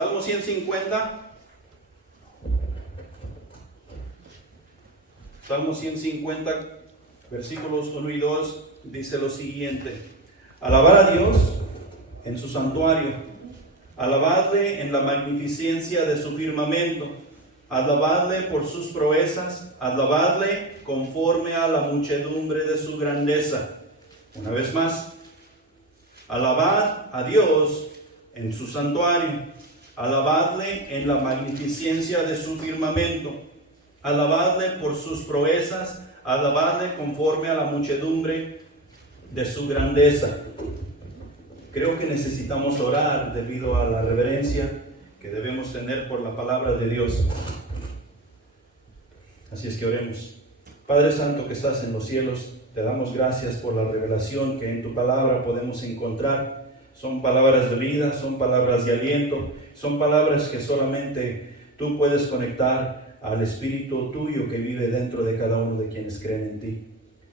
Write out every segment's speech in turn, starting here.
Salmo 150. Salmo 150, versículos 1 y 2, dice lo siguiente: Alabar a Dios en su santuario, alabadle en la magnificencia de su firmamento, alabadle por sus proezas, alabadle conforme a la muchedumbre de su grandeza. Una vez más, alabad a Dios en su santuario, alabadle en la magnificencia de su firmamento, alabadle por sus proezas, alabadle conforme a la muchedumbre de su grandeza. Creo que necesitamos orar debido a la reverencia que debemos tener por la palabra de Dios. Así es que oremos. Padre Santo que estás en los cielos, te damos gracias por la revelación que en tu palabra podemos encontrar. Son palabras de vida, son palabras de aliento, son palabras que solamente tú puedes conectar al Espíritu tuyo que vive dentro de cada uno de quienes creen en ti.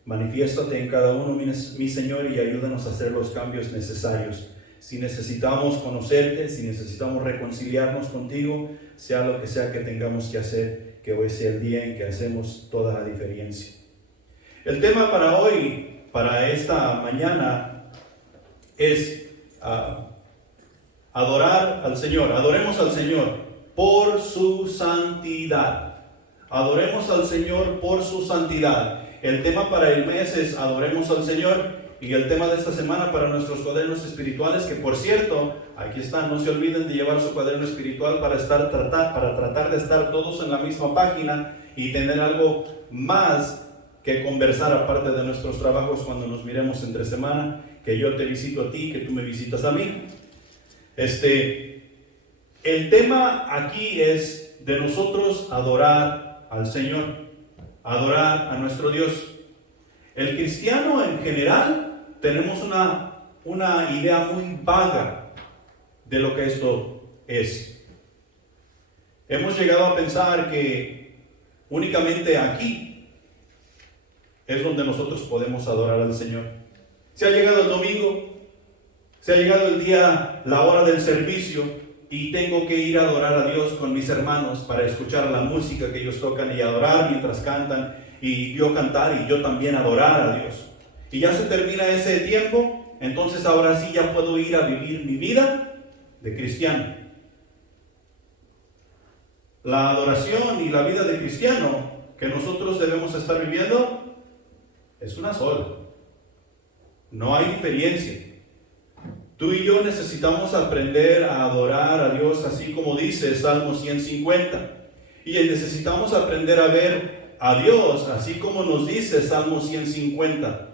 Manifiéstate en cada uno, mi Señor, y ayúdanos a hacer los cambios necesarios. Si necesitamos conocerte, si necesitamos reconciliarnos contigo, sea lo que sea que tengamos que hacer, que hoy sea el día en que hacemos toda la diferencia. El tema para hoy, para esta mañana, es adorar al Señor. Adoremos al Señor por su santidad. Adoremos al Señor por su santidad. El tema para el mes es adoremos al Señor, y el tema de esta semana para nuestros cuadernos espirituales, que por cierto, aquí están, no se olviden de llevar su cuaderno espiritual para tratar de estar todos en la misma página y tener algo más que conversar aparte de nuestros trabajos cuando nos miremos entre semana, que yo te visito a ti, que tú me visitas a mí. El tema aquí es de nosotros adorar al Señor, adorar a nuestro Dios. El cristiano en general tenemos una idea muy vaga de lo que esto es. Hemos llegado a pensar que únicamente aquí es donde nosotros podemos adorar al Señor. Se ha llegado el domingo, se ha llegado el día, la hora del servicio, y tengo que ir a adorar a Dios con mis hermanos para escuchar la música que ellos tocan y adorar mientras cantan, y yo cantar y yo también adorar a Dios. Y ya se termina ese tiempo, entonces ahora sí ya puedo ir a vivir mi vida de cristiano. La adoración y la vida de cristiano que nosotros debemos estar viviendo es una sola. No hay diferencia. Tú y yo necesitamos aprender a adorar a Dios así como dice Salmo 150. Y necesitamos aprender a ver a Dios así como nos dice Salmo 150.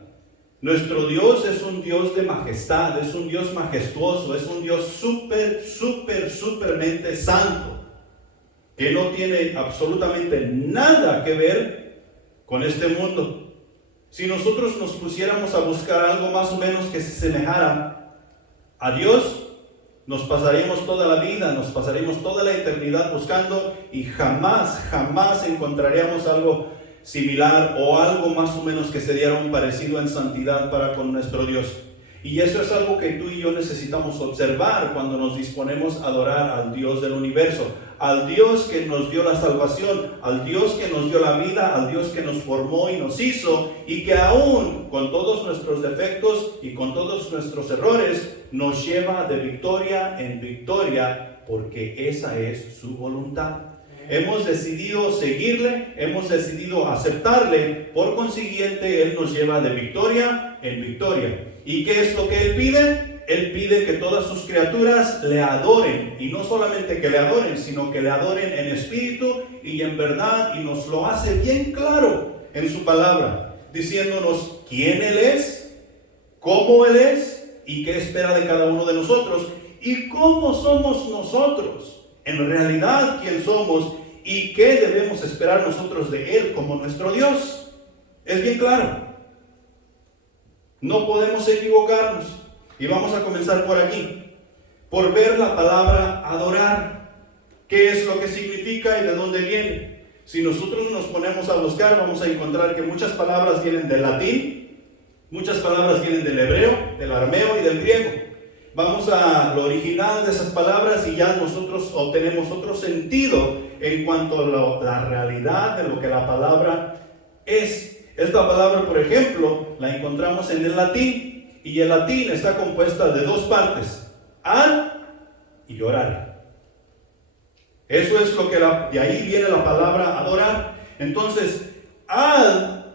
Nuestro Dios es un Dios de majestad, es un Dios majestuoso, es un Dios supermente santo, que no tiene absolutamente nada que ver con este mundo. Si nosotros nos pusiéramos a buscar algo más o menos que se semejara a Dios, nos pasaríamos toda la vida, nos pasaríamos toda la eternidad buscando y jamás encontraríamos algo similar o algo más o menos que se diera un parecido en santidad para con nuestro Dios. Y eso es algo que tú y yo necesitamos observar cuando nos disponemos a adorar al Dios del universo, al Dios que nos dio la salvación, al Dios que nos dio la vida, al Dios que nos formó y nos hizo, y que aún con todos nuestros defectos y con todos nuestros errores nos lleva de victoria en victoria, porque esa es su voluntad. Hemos decidido seguirle, hemos decidido aceptarle, por consiguiente Él nos lleva de victoria en victoria. ¿Y qué es lo que Él pide? Él pide que todas sus criaturas le adoren, y no solamente que le adoren, sino que le adoren en espíritu y en verdad, y nos lo hace bien claro en su palabra, diciéndonos quién Él es, cómo Él es, y qué espera de cada uno de nosotros, y cómo somos nosotros, en realidad quién somos, y qué debemos esperar nosotros de Él como nuestro Dios. Es bien claro. No podemos equivocarnos. Y vamos a comenzar por aquí, por ver la palabra adorar. ¿Qué es lo que significa y de dónde viene? Si nosotros nos ponemos a buscar, vamos a encontrar que muchas palabras vienen del latín, muchas palabras vienen del hebreo, del arameo y del griego. vamos a lo original de esas palabras y ya nosotros obtenemos otro sentido en cuanto a la realidad de lo que la palabra es. Esta palabra, por ejemplo, la encontramos en el latín, y el latín está compuesta de dos partes: ad y orar. Eso es lo que de ahí viene la palabra adorar. Entonces, ad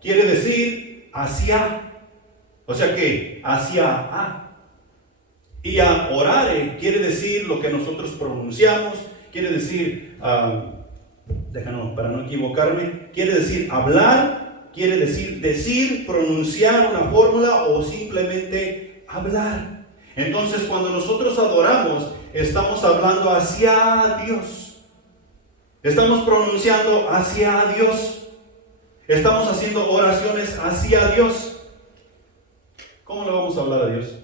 quiere decir hacia, o sea que hacia a. Y a orare quiere decir lo que nosotros pronunciamos, quiere decir, para no equivocarme, quiere decir hablar, quiere decir, pronunciar una fórmula o simplemente hablar. Entonces, cuando nosotros adoramos, estamos hablando hacia Dios. Estamos pronunciando hacia Dios. Estamos haciendo oraciones hacia Dios. ¿Cómo le vamos a hablar a Dios?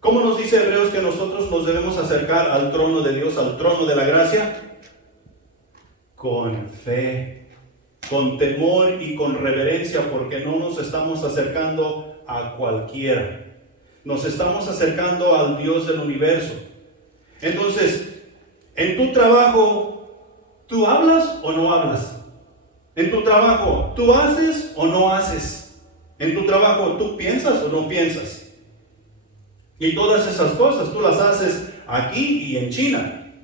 ¿Cómo nos dice Hebreos que nosotros nos debemos acercar al trono de Dios, al trono de la gracia? Con fe, con temor y con reverencia, porque no nos estamos acercando a cualquiera. Nos estamos acercando al Dios del universo. Entonces, en tu trabajo, ¿tú hablas o no hablas? En tu trabajo, ¿tú haces o no haces? En tu trabajo, ¿tú piensas o no piensas? Y todas esas cosas, tú las haces aquí y en China.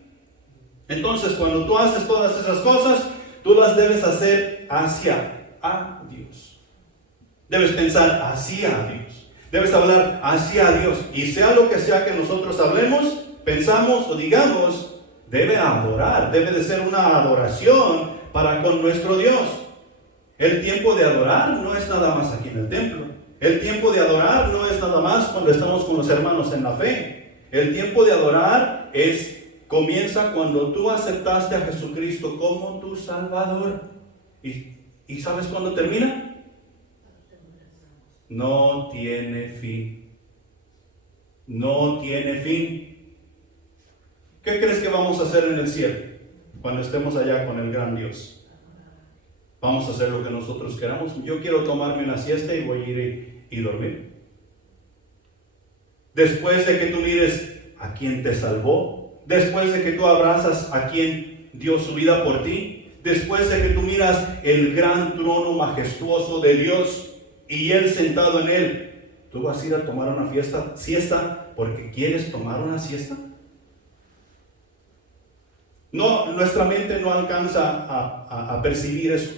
Entonces, cuando tú haces todas esas cosas, tú las debes hacer hacia a Dios. Debes pensar hacia Dios. Debes hablar hacia Dios. Y sea lo que sea que nosotros hablemos, pensamos o digamos, debe adorar. Debe de ser una adoración para con nuestro Dios. El tiempo de adorar no es nada más aquí en el templo. El tiempo de adorar no es nada más cuando estamos con los hermanos en la fe. El tiempo de adorar comienza cuando tú aceptaste a Jesucristo como tu Salvador. ¿Y sabes cuándo termina? No tiene fin. No tiene fin. ¿Qué crees que vamos a hacer en el cielo cuando estemos allá con el gran Dios? Vamos a hacer lo que nosotros queramos. Yo quiero tomarme una siesta y voy a ir y dormir. Después de que tú mires a quien te salvó, después de que tú abrazas a quien dio su vida por ti, después de que tú miras el gran trono majestuoso de Dios y Él sentado en él, ¿tú vas a ir a tomar una siesta porque quieres tomar una siesta? No, nuestra mente no alcanza a percibir eso.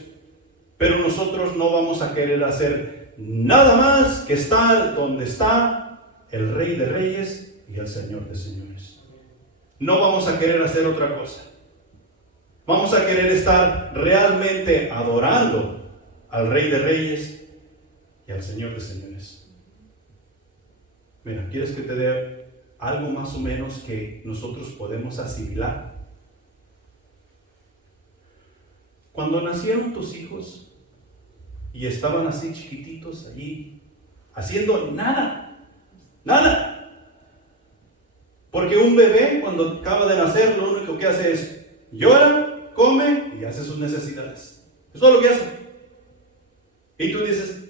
Pero nosotros no vamos a querer hacer nada más que estar donde está el Rey de Reyes y el Señor de Señores. No vamos a querer hacer otra cosa. Vamos a querer estar realmente adorando al Rey de Reyes y al Señor de Señores. Mira, ¿quieres que te dé algo más o menos que nosotros podemos asimilar? Cuando nacieron tus hijos y estaban así chiquititos allí, haciendo nada. Porque un bebé cuando acaba de nacer lo único que hace es llora, come y hace sus necesidades. Eso es todo lo que hace. Y tú dices,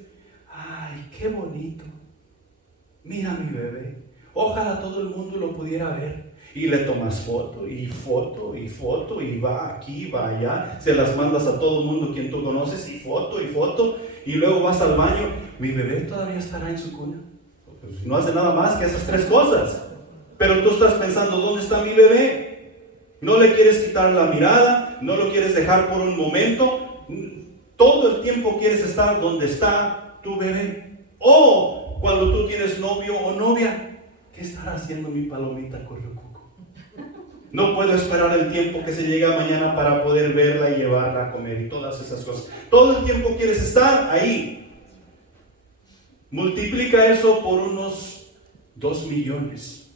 ay, qué bonito. Mira mi bebé. Ojalá todo el mundo lo pudiera ver. Y le tomas foto, y va aquí, va allá, se las mandas a todo el mundo quien tú conoces, y foto, y luego vas al baño, mi bebé todavía estará en su cuna. Pues no hace nada más que esas tres cosas, pero tú estás pensando, ¿dónde está mi bebé? No le quieres quitar la mirada, no lo quieres dejar por un momento, todo el tiempo quieres estar donde está tu bebé. O cuando tú tienes novio o novia, ¿qué estará haciendo mi palomita correcuco? No puedo esperar el tiempo que se llega mañana para poder verla y llevarla a comer y todas esas cosas. Todo el tiempo quieres estar ahí. Multiplica eso por unos 2 millones.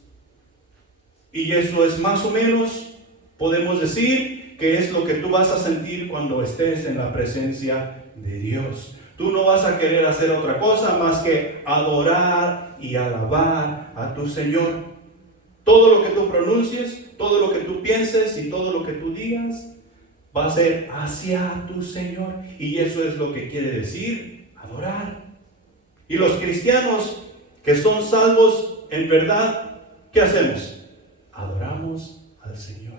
Y eso es más o menos, podemos decir, que es lo que tú vas a sentir cuando estés en la presencia de Dios. Tú no vas a querer hacer otra cosa más que adorar y alabar a tu Señor. Todo lo que tú pronuncies, todo lo que tú pienses y todo lo que tú digas va a ser hacia tu Señor. Y eso es lo que quiere decir adorar. Y los cristianos que son salvos en verdad, ¿qué hacemos? Adoramos al Señor.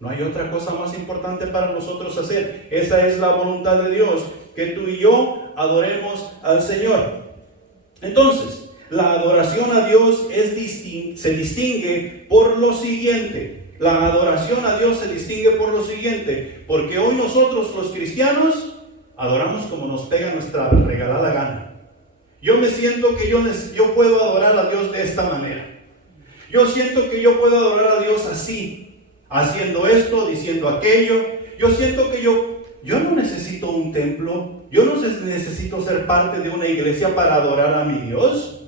No hay otra cosa más importante para nosotros hacer. Esa es la voluntad de Dios, que tú y yo adoremos al Señor. Entonces, la adoración a Dios se distingue por lo siguiente. La adoración a Dios se distingue por lo siguiente, porque hoy nosotros los cristianos adoramos como nos pega nuestra regalada gana. Yo me siento que yo puedo adorar a Dios de esta manera. Yo siento que yo puedo adorar a Dios así, haciendo esto, diciendo aquello. Yo siento que yo no necesito un templo. Yo no necesito ser parte de una iglesia para adorar a mi Dios.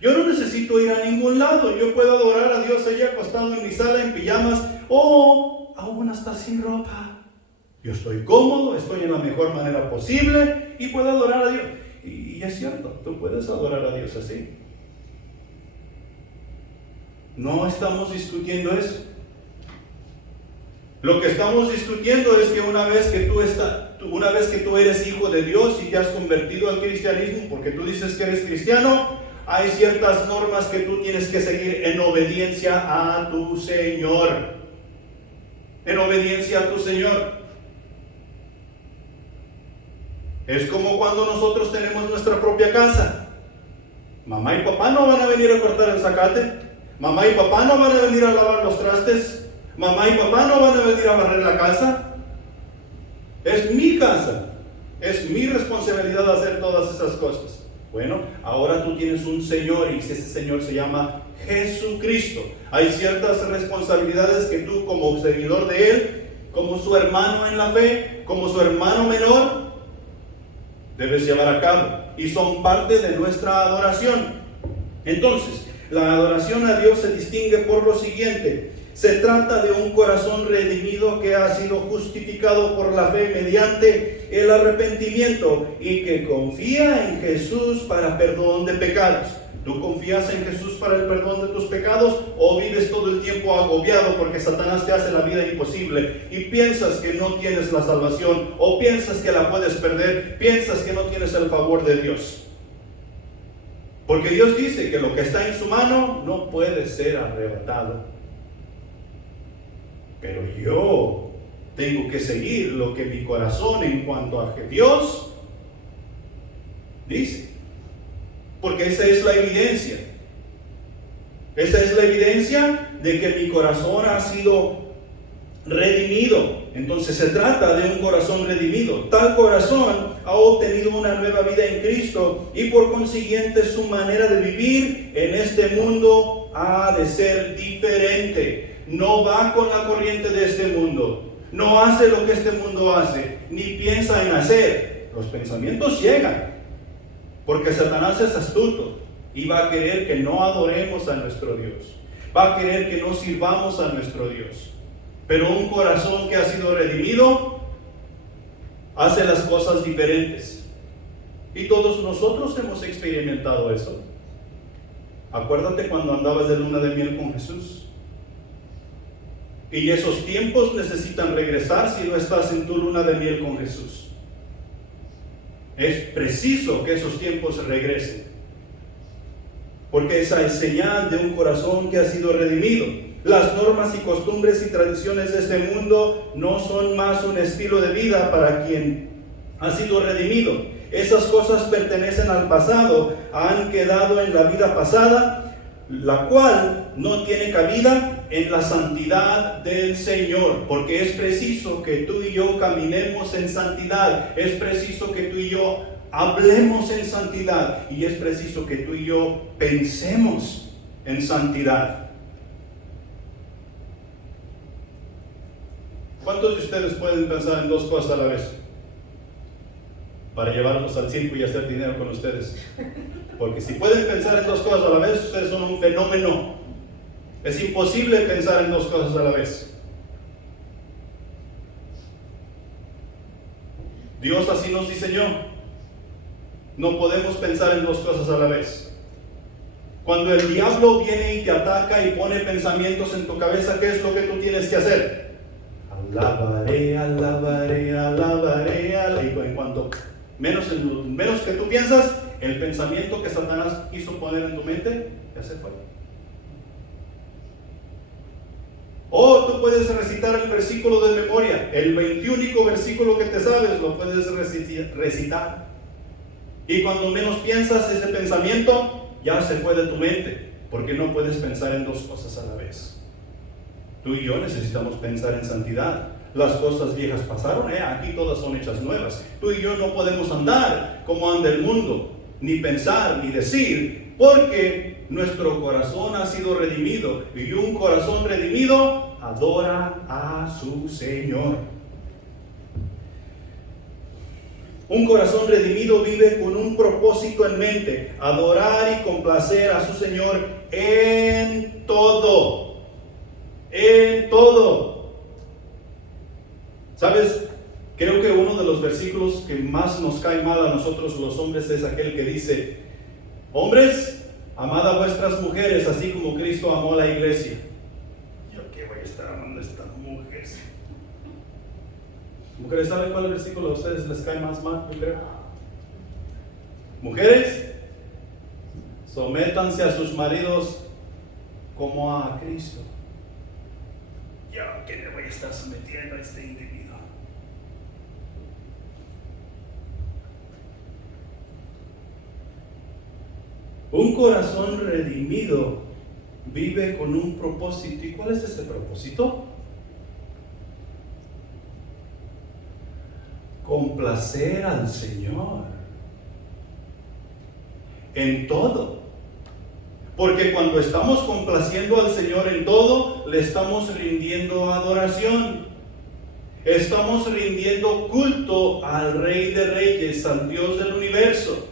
Yo no necesito ir a ningún lado. Yo puedo adorar a Dios allá acostado en mi sala en pijamas o aún hasta sin ropa. Yo estoy cómodo, estoy en la mejor manera posible y puedo adorar a Dios. Y es cierto, tú puedes adorar a Dios así. No estamos discutiendo eso. Lo que estamos discutiendo es que una vez que tú eres hijo de Dios y te has convertido al cristianismo, porque tú dices que eres cristiano, hay ciertas normas que tú tienes que seguir en obediencia a tu Señor. En obediencia a tu Señor. Es como cuando nosotros tenemos nuestra propia casa. Mamá y papá no van a venir a cortar el zacate. Mamá y papá no van a venir a lavar los trastes. Mamá y papá no van a venir a barrer la casa. Es mi casa. Es mi responsabilidad hacer todas esas cosas. Bueno, ahora tú tienes un Señor y ese Señor se llama Jesucristo. Hay ciertas responsabilidades que tú como seguidor de Él, como su hermano en la fe, como su hermano menor, debes llevar a cabo. Y son parte de nuestra adoración. Entonces, la adoración a Dios se distingue por lo siguiente. Se trata de un corazón redimido que ha sido justificado por la fe mediante el arrepentimiento y que confía en Jesús para perdón de pecados. ¿Tú confías en Jesús para el perdón de tus pecados o vives todo el tiempo agobiado porque Satanás te hace la vida imposible y piensas que no tienes la salvación o piensas que la puedes perder, piensas que no tienes el favor de Dios? Porque Dios dice que lo que está en su mano no puede ser arrebatado. Pero yo tengo que seguir lo que mi corazón en cuanto a que Dios dice. Porque esa es la evidencia. Esa es la evidencia de que mi corazón ha sido redimido. Entonces se trata de un corazón redimido. Tal corazón ha obtenido una nueva vida en Cristo y por consiguiente su manera de vivir en este mundo ha de ser diferente. No va con la corriente de este mundo. No hace lo que este mundo hace, ni piensa en hacer. Los pensamientos llegan, porque Satanás es astuto y va a querer que no adoremos a nuestro Dios. Va a querer que no sirvamos a nuestro Dios. Pero un corazón que ha sido redimido hace las cosas diferentes. Y todos nosotros hemos experimentado eso. Acuérdate cuando andabas de luna de miel con Jesús. Y esos tiempos necesitan regresar si no estás en tu luna de miel con Jesús. Es preciso que esos tiempos regresen. Porque esa es señal de un corazón que ha sido redimido. Las normas y costumbres y tradiciones de este mundo no son más un estilo de vida para quien ha sido redimido. Esas cosas pertenecen al pasado, han quedado en la vida pasada, la cual no tiene cabida en la santidad del Señor, porque es preciso que tú y yo caminemos en santidad, es preciso que tú y yo hablemos en santidad y es preciso que tú y yo pensemos en santidad. ¿Cuántos de ustedes pueden pensar en dos cosas a la vez? Para llevarlos al circo y hacer dinero con ustedes. Porque si pueden pensar en dos cosas a la vez, ustedes son un fenómeno. Es imposible pensar en dos cosas a la vez. Dios así nos diseñó. No podemos pensar en dos cosas a la vez. Cuando el diablo viene y te ataca y pone pensamientos en tu cabeza, ¿qué es lo que tú tienes que hacer? Alabaré, alabaré, alabaré, alabaré. Y en cuanto menos que tú piensas, el pensamiento que Satanás quiso poner en tu mente, ya se fue. O tú puedes recitar el versículo de memoria, el 21 versículo que te sabes, lo puedes recitar. Y cuando menos piensas ese pensamiento, ya se fue de tu mente, porque no puedes pensar en dos cosas a la vez. Tú y yo necesitamos pensar en santidad. Las cosas viejas pasaron, aquí todas son hechas nuevas. Tú y yo no podemos andar como anda el mundo, ni pensar, ni decir, porque nuestro corazón ha sido redimido, y un corazón redimido adora a su Señor. Un corazón redimido vive con un propósito en mente: adorar y complacer a su Señor en todo. En todo. ¿Sabes? Creo que uno de los versículos que más nos cae mal a nosotros los hombres es aquel que dice: hombres, amad a vuestras mujeres así como Cristo amó a la iglesia. ¿Yo qué voy a estar amando a estas mujeres? Mujeres, ¿saben cuál versículo a ustedes les cae más mal? Yo creo. Mujeres, sométanse a sus maridos como a Cristo. ¿Yo qué me voy a estar sometiendo a este individuo? Un corazón redimido vive con un propósito. ¿Y cuál es ese propósito? Complacer al Señor en todo. Porque cuando estamos complaciendo al Señor en todo, le estamos rindiendo adoración. Estamos rindiendo culto al Rey de Reyes, al Dios del universo.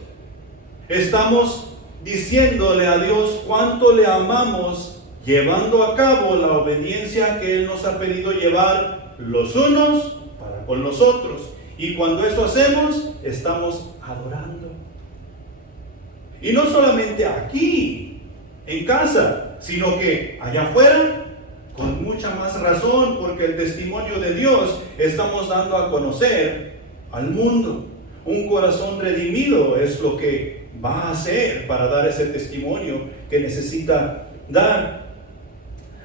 Estamos diciéndole a Dios cuánto le amamos, llevando a cabo la obediencia que Él nos ha pedido llevar los unos para con los otros. Y cuando eso hacemos, estamos adorando. Y no solamente aquí, en casa, sino que allá afuera, con mucha más razón, porque el testimonio de Dios estamos dando a conocer al mundo. Un corazón redimido es lo que va a hacer para dar ese testimonio que necesita dar.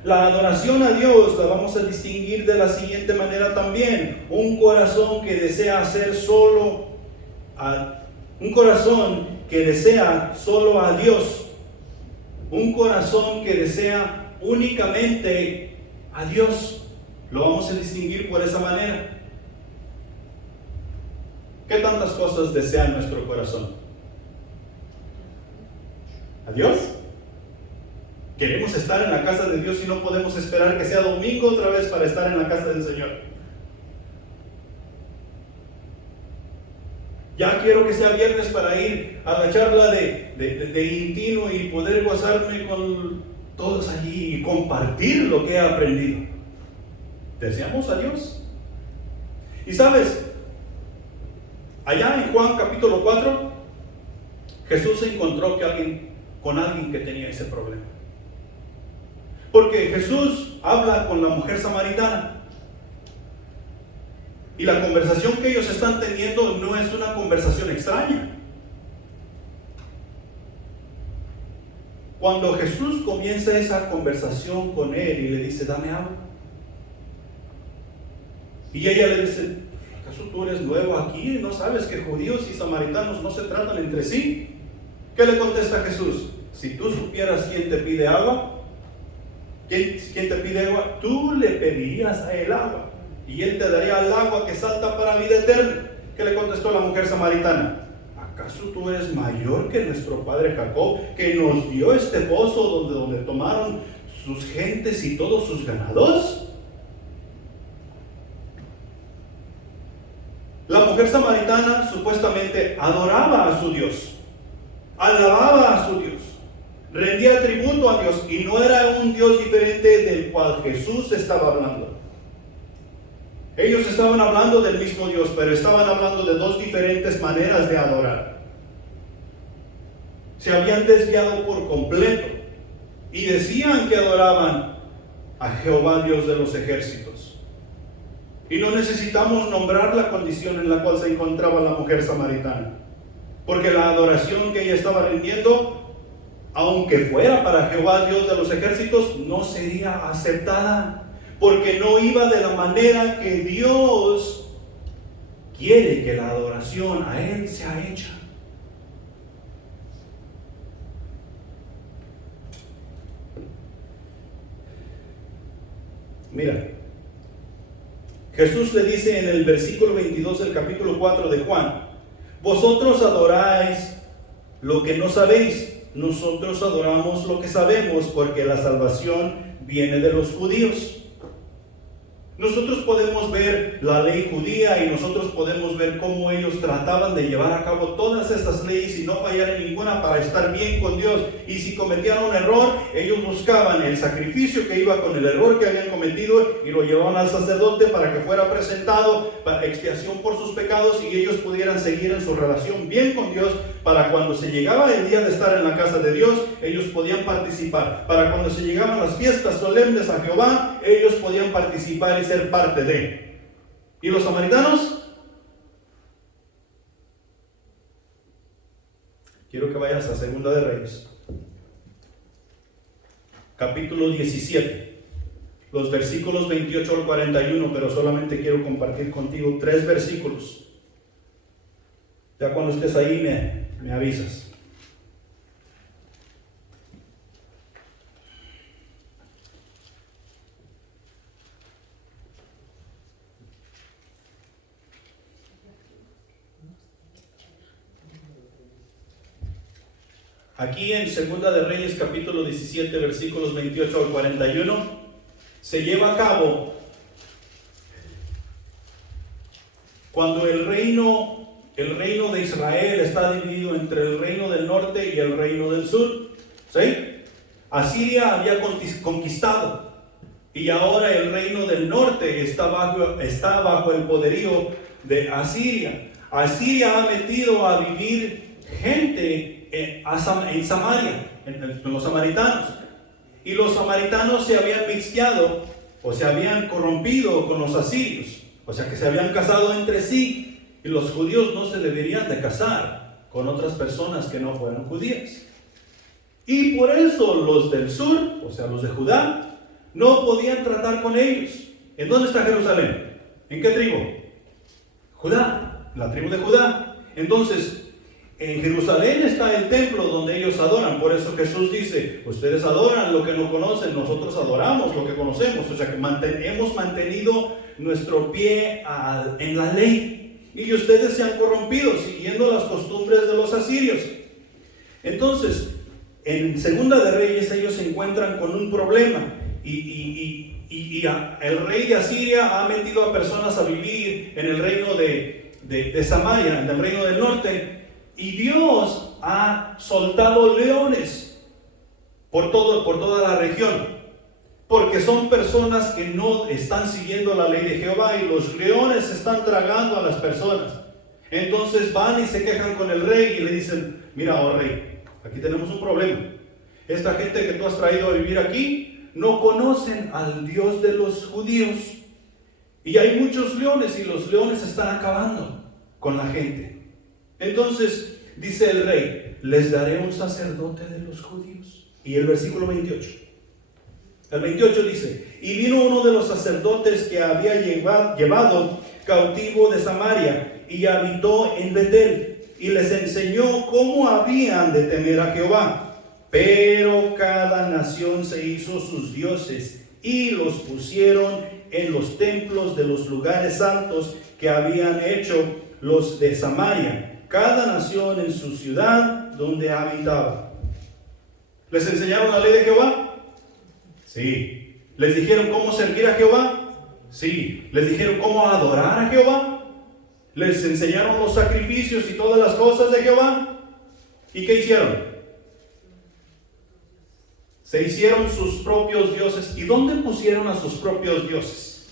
La adoración a Dios la vamos a distinguir de la siguiente manera también: un corazón que desea hacer un corazón que desea solo a Dios, un corazón que desea únicamente a Dios. Lo vamos a distinguir por esa manera. ¿Qué tantas cosas desea nuestro corazón? ¿A Dios? Queremos estar en la casa de Dios y no podemos esperar que sea domingo otra vez para estar en la casa del Señor. Ya quiero que sea viernes para ir a la charla de Intino y poder gozarme con todos allí y compartir lo que he aprendido. ¿Deseamos a Dios? Y sabes, allá en Juan capítulo 4, Jesús se encontró con alguien que tenía ese problema. Porque Jesús habla con la mujer samaritana. Y la conversación que ellos están teniendo no es una conversación extraña. Cuando Jesús comienza esa conversación con él y le dice: dame agua. Y ella le dice: ¿acaso tú eres nuevo aquí? ¿No sabes que judíos y samaritanos no se tratan entre sí? ¿Qué le contesta Jesús? Si tú supieras quién te pide agua, ¿quién te pide agua? Tú le pedirías a él agua, y él te daría el agua que salta para vida eterna. ¿Qué le contestó la mujer samaritana? ¿Acaso tú eres mayor que nuestro padre Jacob, que nos dio este pozo donde tomaron sus gentes y todos sus ganados? La mujer samaritana supuestamente adoraba a su Dios, alababa a su Dios, rendía tributo a Dios, y no era un Dios diferente del cual Jesús estaba hablando. Ellos estaban hablando del mismo Dios, pero estaban hablando de dos diferentes maneras de adorar. Se habían desviado por completo y decían que adoraban a Jehová, Dios de los ejércitos. Y no necesitamos nombrar la condición en la cual se encontraba la mujer samaritana. porque la adoración que ella estaba rindiendo, aunque fuera para Jehová Dios de los ejércitos, no sería aceptada, porque no iba de la manera que Dios quiere que la adoración a Él sea hecha. Mira, Jesús le dice en el versículo 22 del capítulo 4 de Juan: vosotros adoráis lo que no sabéis, nosotros adoramos lo que sabemos, porque la salvación viene de los judíos. Nosotros podemos ver la ley judía y nosotros podemos ver cómo ellos trataban de llevar a cabo todas estas leyes y no fallar en ninguna para estar bien con Dios. Y si cometían un error, ellos buscaban el sacrificio que iba con el error que habían cometido y lo llevaban al sacerdote para que fuera presentado para expiación por sus pecados y ellos pudieran seguir en su relación bien con Dios, para cuando se llegaba el día de estar en la casa de Dios, ellos podían participar. Para cuando se llegaban las fiestas solemnes a Jehová, ellos podían participar y ser parte de. ¿Y los samaritanos? Quiero que vayas a Segunda de Reyes, capítulo 17, los versículos 28 al 41, pero solamente quiero compartir contigo 3 versículos. Ya cuando estés ahí me avisas. Aquí en Segunda de Reyes capítulo 17 versículos 28 al 41 se lleva a cabo cuando el reino de Israel está dividido entre el reino del norte y el reino del sur. ¿Sí? Asiria había conquistado y ahora el reino del norte está bajo el poderío de Asiria. Asiria ha metido a vivir gente en Samaria, en los samaritanos, y los samaritanos se habían mixteado o se habían corrompido con los asirios, o sea que se habían casado entre sí, y los judíos no se deberían de casar con otras personas que no fueran judías, y por eso los del sur, o sea los de Judá, no podían tratar con ellos. ¿En dónde está Jerusalén? ¿En qué tribu? Judá, la tribu de Judá. Entonces en Jerusalén está el templo donde ellos adoran. Por eso Jesús dice: ustedes adoran lo que no conocen, nosotros adoramos lo que conocemos. O sea que hemos mantenido nuestro pie en la ley, y ustedes se han corrompido siguiendo las costumbres de los asirios. Entonces en Segunda de Reyes ellos se encuentran con un problema, y el rey de Asiria ha metido a personas a vivir en el reino de Samaria, en el reino del norte. Y Dios ha soltado leones por toda la región, porque son personas que no están siguiendo la ley de Jehová, y los leones están tragando a las personas. Entonces van y se quejan con el rey y le dicen: mira, oh rey, aquí tenemos un problema. Esta gente que tú has traído a vivir aquí no conocen al Dios de los judíos, y hay muchos leones, y los leones están acabando con la gente. Entonces dice el rey: les daré un sacerdote de los judíos. Y el versículo 28, el 28 dice: y vino uno de los sacerdotes que había llevado cautivo de Samaria, y habitó en Betel, y les enseñó cómo habían de temer a Jehová. Pero cada nación se hizo sus dioses, y los pusieron en los templos de los lugares altos que habían hecho los de Samaria, cada nación en su ciudad donde habitaba. ¿Les enseñaron la ley de Jehová? Sí. ¿Les dijeron cómo servir a Jehová? Sí. ¿Les dijeron cómo adorar a Jehová? ¿Les enseñaron los sacrificios y todas las cosas de Jehová? ¿Y qué hicieron? Se hicieron sus propios dioses. ¿Y dónde pusieron a sus propios dioses?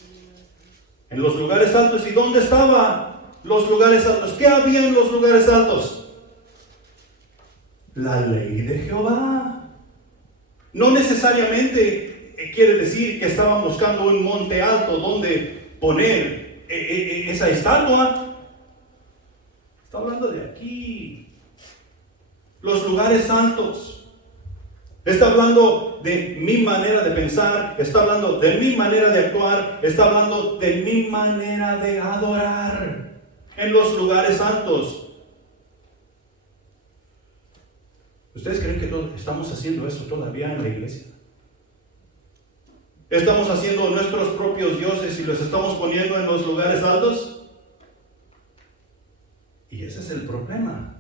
En los lugares altos. ¿Y dónde estaban los lugares altos? ¿Qué había en los lugares altos? La ley de Jehová. No necesariamente quiere decir que estaban buscando un monte alto donde poner esa estatua. Está hablando de aquí, los lugares santos. Está hablando de mi manera de pensar, está hablando de mi manera de actuar, está hablando de mi manera de adorar en los lugares santos. ¿Ustedes creen que estamos haciendo eso todavía en la iglesia? ¿Estamos haciendo nuestros propios dioses y los estamos poniendo en los lugares altos? Y ese es el problema.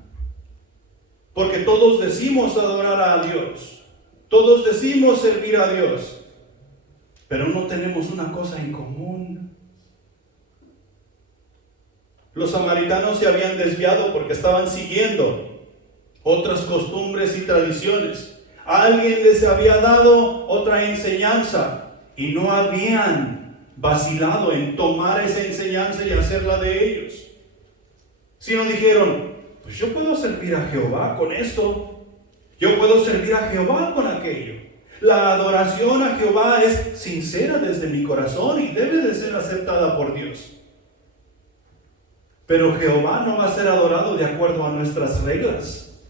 Porque todos decimos adorar a Dios. Todos decimos servir a Dios. Pero no tenemos una cosa en común. Los samaritanos se habían desviado porque estaban siguiendo otras costumbres y tradiciones. Alguien les había dado otra enseñanza. Y no habían vacilado en tomar esa enseñanza y hacerla de ellos. Sino dijeron, pues yo puedo servir a Jehová con esto. Yo puedo servir a Jehová con aquello. La adoración a Jehová es sincera desde mi corazón y debe de ser aceptada por Dios. Pero Jehová no va a ser adorado de acuerdo a nuestras reglas,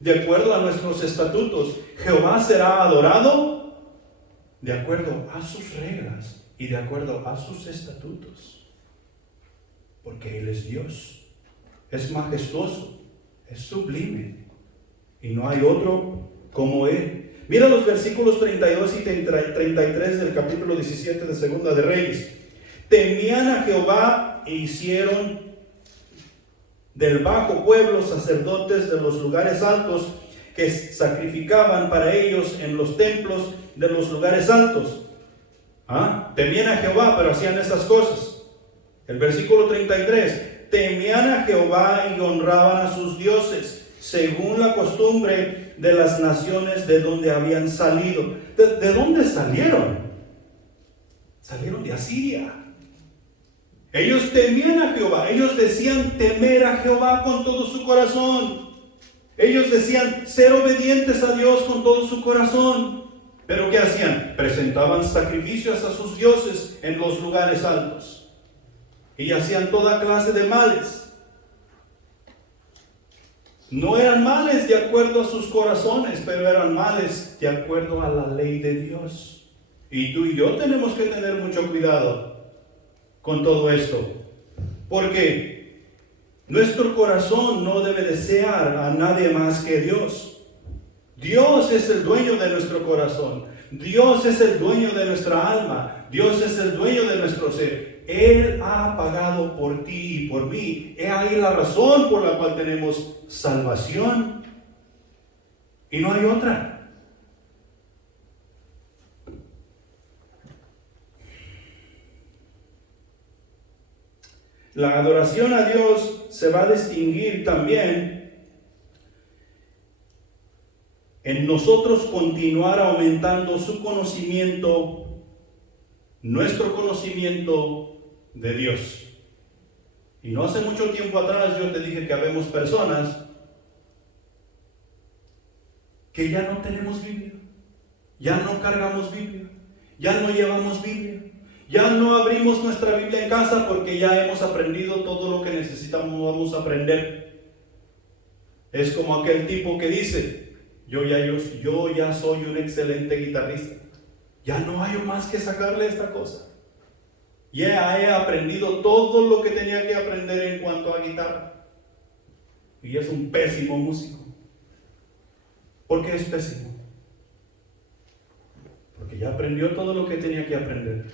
de acuerdo a nuestros estatutos. Jehová será adorado de acuerdo a sus reglas y de acuerdo a sus estatutos. Porque Él es Dios, es majestuoso, es sublime, y no hay otro como Él. Mira los versículos 32 y 33 del capítulo 17 de Segunda de Reyes. Temían a Jehová e hicieron del bajo pueblo sacerdotes de los lugares altos, que sacrificaban para ellos en los templos de los lugares altos. Temían a Jehová, pero hacían esas cosas. El versículo 33, temían a Jehová y honraban a sus dioses, según la costumbre de las naciones de donde habían salido. ¿De dónde salieron? Salieron de Asiria. Ellos temían a Jehová, ellos decían temer a Jehová con todo su corazón. Ellos decían ser obedientes a Dios con todo su corazón. ¿Pero qué hacían? Presentaban sacrificios a sus dioses en los lugares altos. Y hacían toda clase de males. No eran males de acuerdo a sus corazones, pero eran males de acuerdo a la ley de Dios. Y tú y yo tenemos que tener mucho cuidado con todo esto. Porque nuestro corazón no debe desear a nadie más que Dios. Dios es el dueño de nuestro corazón. Dios es el dueño de nuestra alma. Dios es el dueño de nuestro ser. Él ha pagado por ti y por mí. He ahí la razón por la cual tenemos salvación. Y no hay otra. La adoración a Dios se va a distinguir también en nosotros continuar aumentando su conocimiento, nuestro conocimiento de Dios. Y no hace mucho tiempo atrás yo te dije que habemos personas que ya no tenemos Biblia, ya no cargamos Biblia, ya no llevamos Biblia. Ya no abrimos nuestra Biblia en casa porque ya hemos aprendido todo lo que necesitamos aprender. Es como aquel tipo que dice, yo ya soy un excelente guitarrista. Ya no hay más que sacarle esta cosa. Ya he aprendido todo lo que tenía que aprender en cuanto a guitarra. Y es un pésimo músico. ¿Por qué es pésimo? Porque ya aprendió todo lo que tenía que aprender.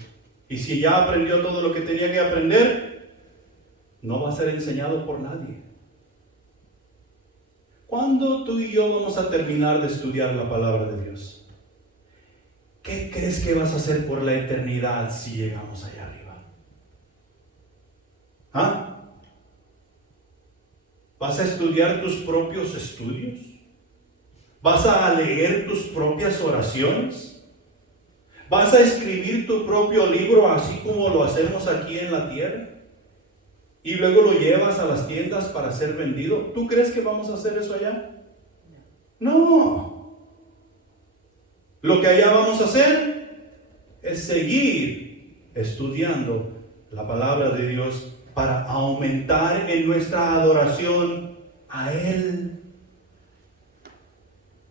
Y si ya aprendió todo lo que tenía que aprender, no va a ser enseñado por nadie. ¿Cuándo tú y yo vamos a terminar de estudiar la palabra de Dios? ¿Qué crees que vas a hacer por la eternidad si llegamos allá arriba? ¿Vas a estudiar tus propios estudios? ¿Vas a leer tus propias oraciones? ¿Vas a escribir tu propio libro así como lo hacemos aquí en la tierra? Y luego lo llevas a las tiendas para ser vendido. ¿Tú crees que vamos a hacer eso allá? No. Lo que allá vamos a hacer es seguir estudiando la palabra de Dios para aumentar en nuestra adoración a Él.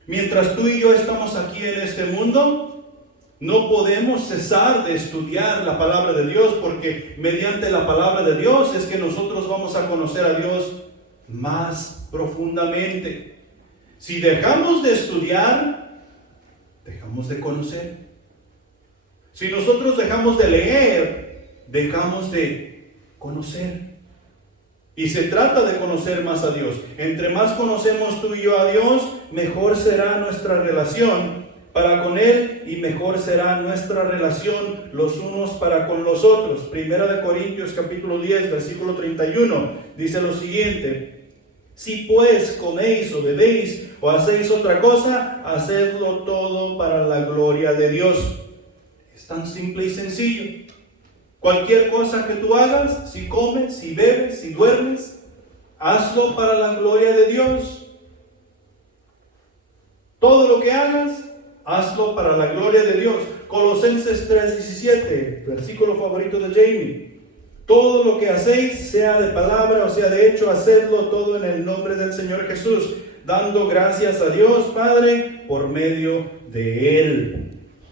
Mientras tú y yo estamos aquí en este mundo, no podemos cesar de estudiar la palabra de Dios, porque mediante la palabra de Dios es que nosotros vamos a conocer a Dios más profundamente. Si dejamos de estudiar, dejamos de conocer. Si nosotros dejamos de leer, dejamos de conocer. Y se trata de conocer más a Dios. Entre más conocemos tú y yo a Dios, mejor será nuestra relación para con Él y mejor será nuestra relación los unos para con los otros. Primera de Corintios capítulo 10, versículo 31, dice lo siguiente: si pues coméis o bebéis o hacéis otra cosa, hacedlo todo para la gloria de Dios. Es tan simple y sencillo. Cualquier cosa que tú hagas, si comes, si bebes, si duermes, hazlo para la gloria de Dios. Todo lo que hagas, hazlo para la gloria de Dios. Colosenses 3:17, versículo favorito de Jamie. Todo lo que hacéis, sea de palabra o sea de hecho, hacedlo todo en el nombre del Señor Jesús, dando gracias a Dios Padre por medio de Él.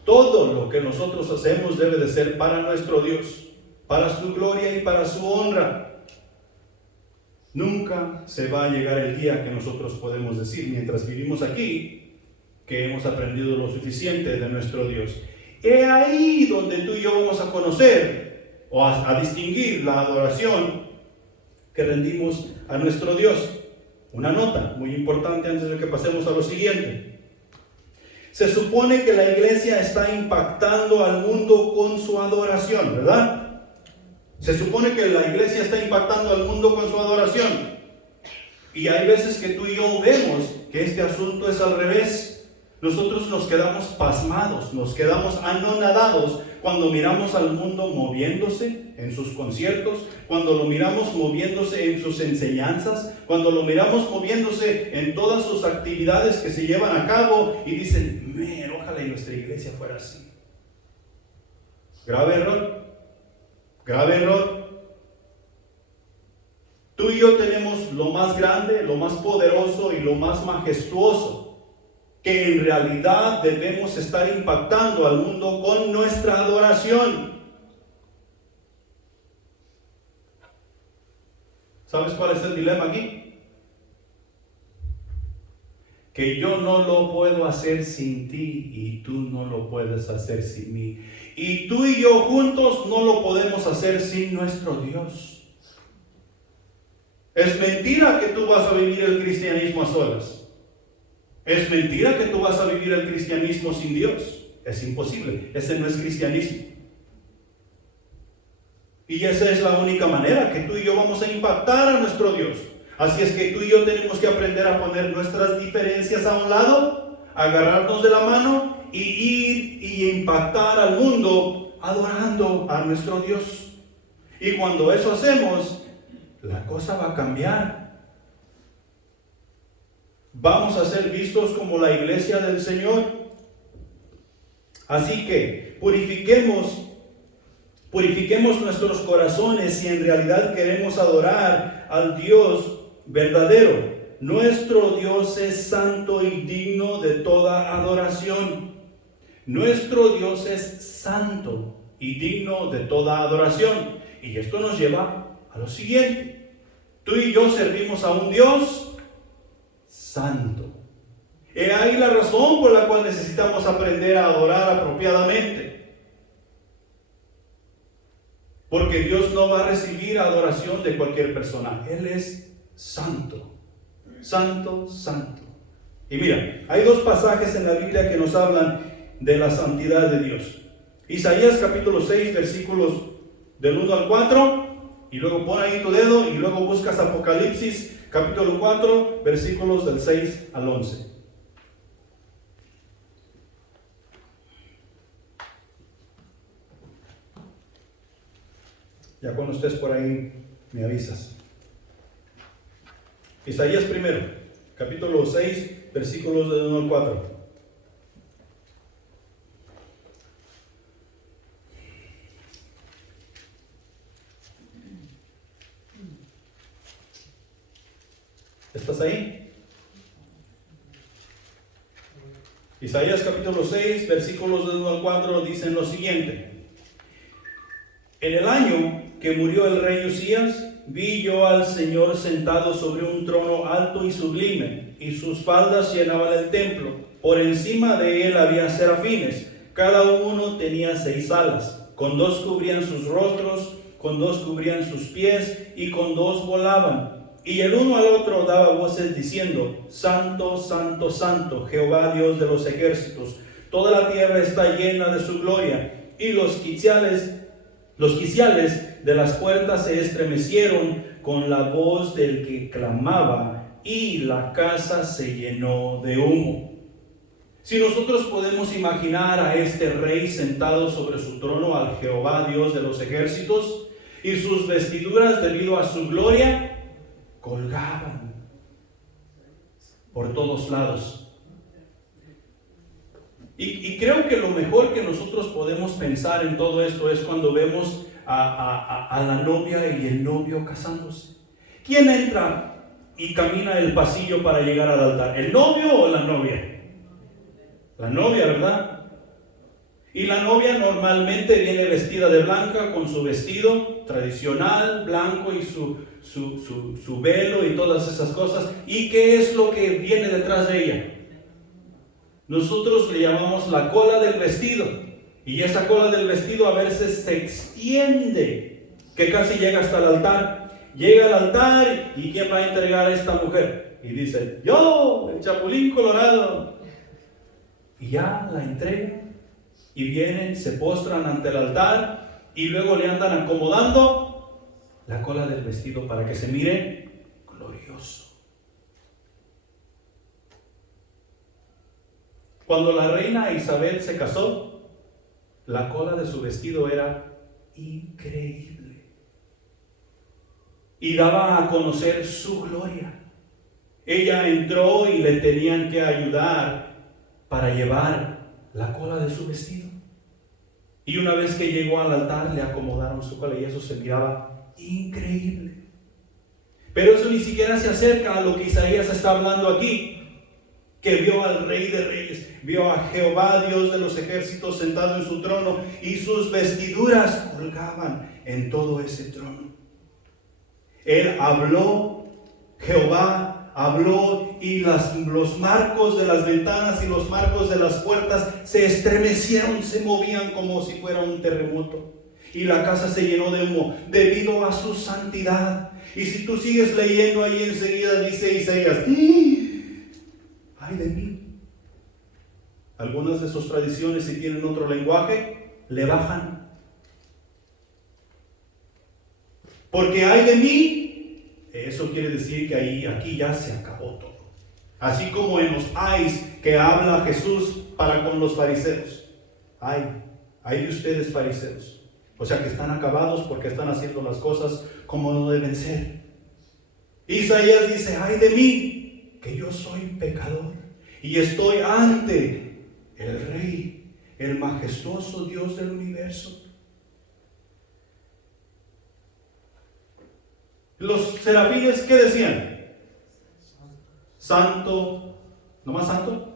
Todo lo que nosotros hacemos debe de ser para nuestro Dios, para su gloria y para su honra. Nunca se va a llegar el día que nosotros podemos decir, mientras vivimos aquí, que hemos aprendido lo suficiente de nuestro Dios. He ahí donde tú y yo vamos a conocer o a distinguir la adoración que rendimos a nuestro Dios. Una nota muy importante antes de que pasemos a lo siguiente. Se supone que la iglesia está impactando al mundo con su adoración, ¿verdad? Se supone que la iglesia está impactando al mundo con su adoración. Y hay veces que tú y yo vemos que este asunto es al revés. Nosotros nos quedamos pasmados, nos quedamos anonadados cuando miramos al mundo moviéndose en sus conciertos, cuando lo miramos moviéndose en sus enseñanzas, cuando lo miramos moviéndose en todas sus actividades que se llevan a cabo y dicen, ojalá y nuestra iglesia fuera así. Grave error, grave error. Tú y yo tenemos lo más grande, lo más poderoso y lo más majestuoso, que en realidad debemos estar impactando al mundo con nuestra adoración. ¿Sabes cuál es el dilema aquí? Que yo no lo puedo hacer sin ti y tú no lo puedes hacer sin mí. Y tú y yo juntos no lo podemos hacer sin nuestro Dios. Es mentira que tú vas a vivir el cristianismo a solas. Es mentira que tú vas a vivir el cristianismo sin Dios. Es imposible. Ese no es cristianismo. Y esa es la única manera que tú y yo vamos a impactar a nuestro Dios. Así es que tú y yo tenemos que aprender a poner nuestras diferencias a un lado, agarrarnos de la mano y ir y impactar al mundo adorando a nuestro Dios. Y cuando eso hacemos, la cosa va a cambiar. Vamos a ser vistos como la iglesia del Señor. Así que purifiquemos nuestros corazones si en realidad queremos adorar al Dios verdadero. Nuestro Dios es santo y digno de toda adoración. Nuestro Dios es santo y digno de toda adoración. Y esto nos lleva a lo siguiente. Tú y yo servimos a un Dios santo. He ahí la razón por la cual necesitamos aprender a adorar apropiadamente. Porque Dios no va a recibir adoración de cualquier persona. Él es santo. Santo, santo. Y mira, hay dos pasajes en la Biblia que nos hablan de la santidad de Dios. Isaías capítulo 6, versículos del 1 al 4. Y luego pon ahí tu dedo y luego buscas Apocalipsis capítulo 4, versículos del 6 al 11. Ya cuando estés por ahí, me avisas. Isaías primero, capítulo 6, versículos del 1 al 4. ¿Estás ahí? Isaías capítulo 6, versículos del 1 al 4 dicen lo siguiente. En el año que murió el rey Usías, vi yo al Señor sentado sobre un trono alto y sublime, y sus faldas llenaban el templo. Por encima de él había serafines, cada uno tenía 6 alas, con 2 cubrían sus rostros, con 2 cubrían sus pies, y con 2 volaban. Y el uno al otro daba voces diciendo: Santo, Santo, Santo, Jehová Dios de los ejércitos, toda la tierra está llena de su gloria. Y los quiciales de las puertas se estremecieron con la voz del que clamaba, y la casa se llenó de humo. Si nosotros podemos imaginar a este rey sentado sobre su trono, al Jehová Dios de los ejércitos, y sus vestiduras debido a su gloria colgaban por todos lados. Y creo que lo mejor que nosotros podemos pensar en todo esto es cuando vemos a la novia y el novio casándose. ¿Quién entra y camina el pasillo para llegar al altar? ¿El novio o la novia? La novia, ¿verdad? Y la novia normalmente viene vestida de blanca con su vestido tradicional, blanco, y su velo y todas esas cosas. ¿Y qué es lo que viene detrás de ella? Nosotros le llamamos la cola del vestido. Y esa cola del vestido a veces se extiende, que casi llega hasta el altar. Llega al altar, ¿y quién va a entregar a esta mujer? Y dice: yo, el Chapulín Colorado. Y ya la entrega. Y vienen, se postran ante el altar, y luego le andan acomodando la cola del vestido para que se mire glorioso. Cuando la reina Isabel se casó, la cola de su vestido era increíble y daba a conocer su gloria. Ella entró y le tenían que ayudar para llevar la cola de su vestido. Y una vez que llegó al altar, le acomodaron su cola y eso se miraba increíble. Pero eso ni siquiera se acerca a lo que Isaías está hablando aquí, que vio al Rey de Reyes, vio a Jehová Dios de los ejércitos sentado en su trono, y sus vestiduras colgaban en todo ese trono. Él habló, Jehová habló, y los marcos de las ventanas y los marcos de las puertas se estremecieron, se movían como si fuera un terremoto. Y la casa se llenó de humo debido a su santidad. Y si tú sigues leyendo ahí enseguida dice Isaías: ¡ay de mí! Algunas de sus tradiciones, si tienen otro lenguaje, le bajan. Porque ¡ay de mí! Eso quiere decir que aquí ya se acabó todo. Así como en los ayes que habla Jesús para con los fariseos. Ay de ustedes, fariseos. O sea que están acabados porque están haciendo las cosas como no deben ser. Isaías dice: ay de mí, que yo soy pecador y estoy ante el Rey, el majestuoso Dios del universo. Los serafines, ¿qué decían? Santo, ¿no más santo?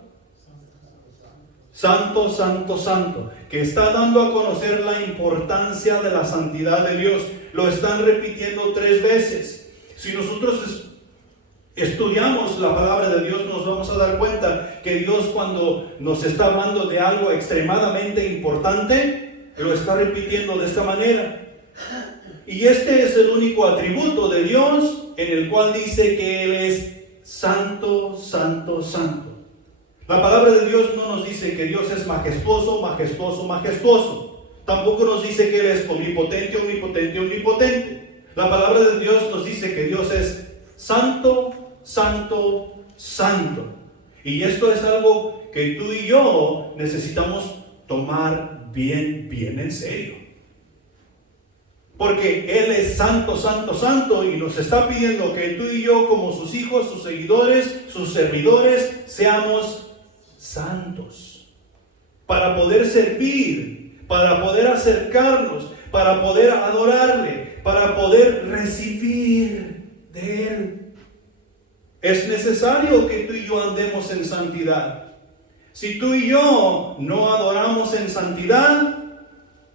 Santo, santo, santo, que está dando a conocer la importancia de la santidad de Dios. Lo están repitiendo 3 veces. Si nosotros estudiamos la palabra de Dios, nos vamos a dar cuenta que Dios, cuando nos está hablando de algo extremadamente importante, lo está repitiendo de esta manera. Y este es el único atributo de Dios en el cual dice que Él es santo, santo, santo. La palabra de Dios no nos dice que Dios es majestuoso, majestuoso, majestuoso. Tampoco nos dice que Él es omnipotente, omnipotente, omnipotente. La palabra de Dios nos dice que Dios es santo, santo, santo. Y esto es algo que tú y yo necesitamos tomar bien en serio. Porque Él es santo, santo, santo, y nos está pidiendo que tú y yo, como sus hijos, sus seguidores, sus servidores, seamos santos. Para poder servir, para poder acercarnos, para poder adorarle, para poder recibir de Él. Es necesario que tú y yo andemos en santidad. Si tú y yo no adoramos en santidad,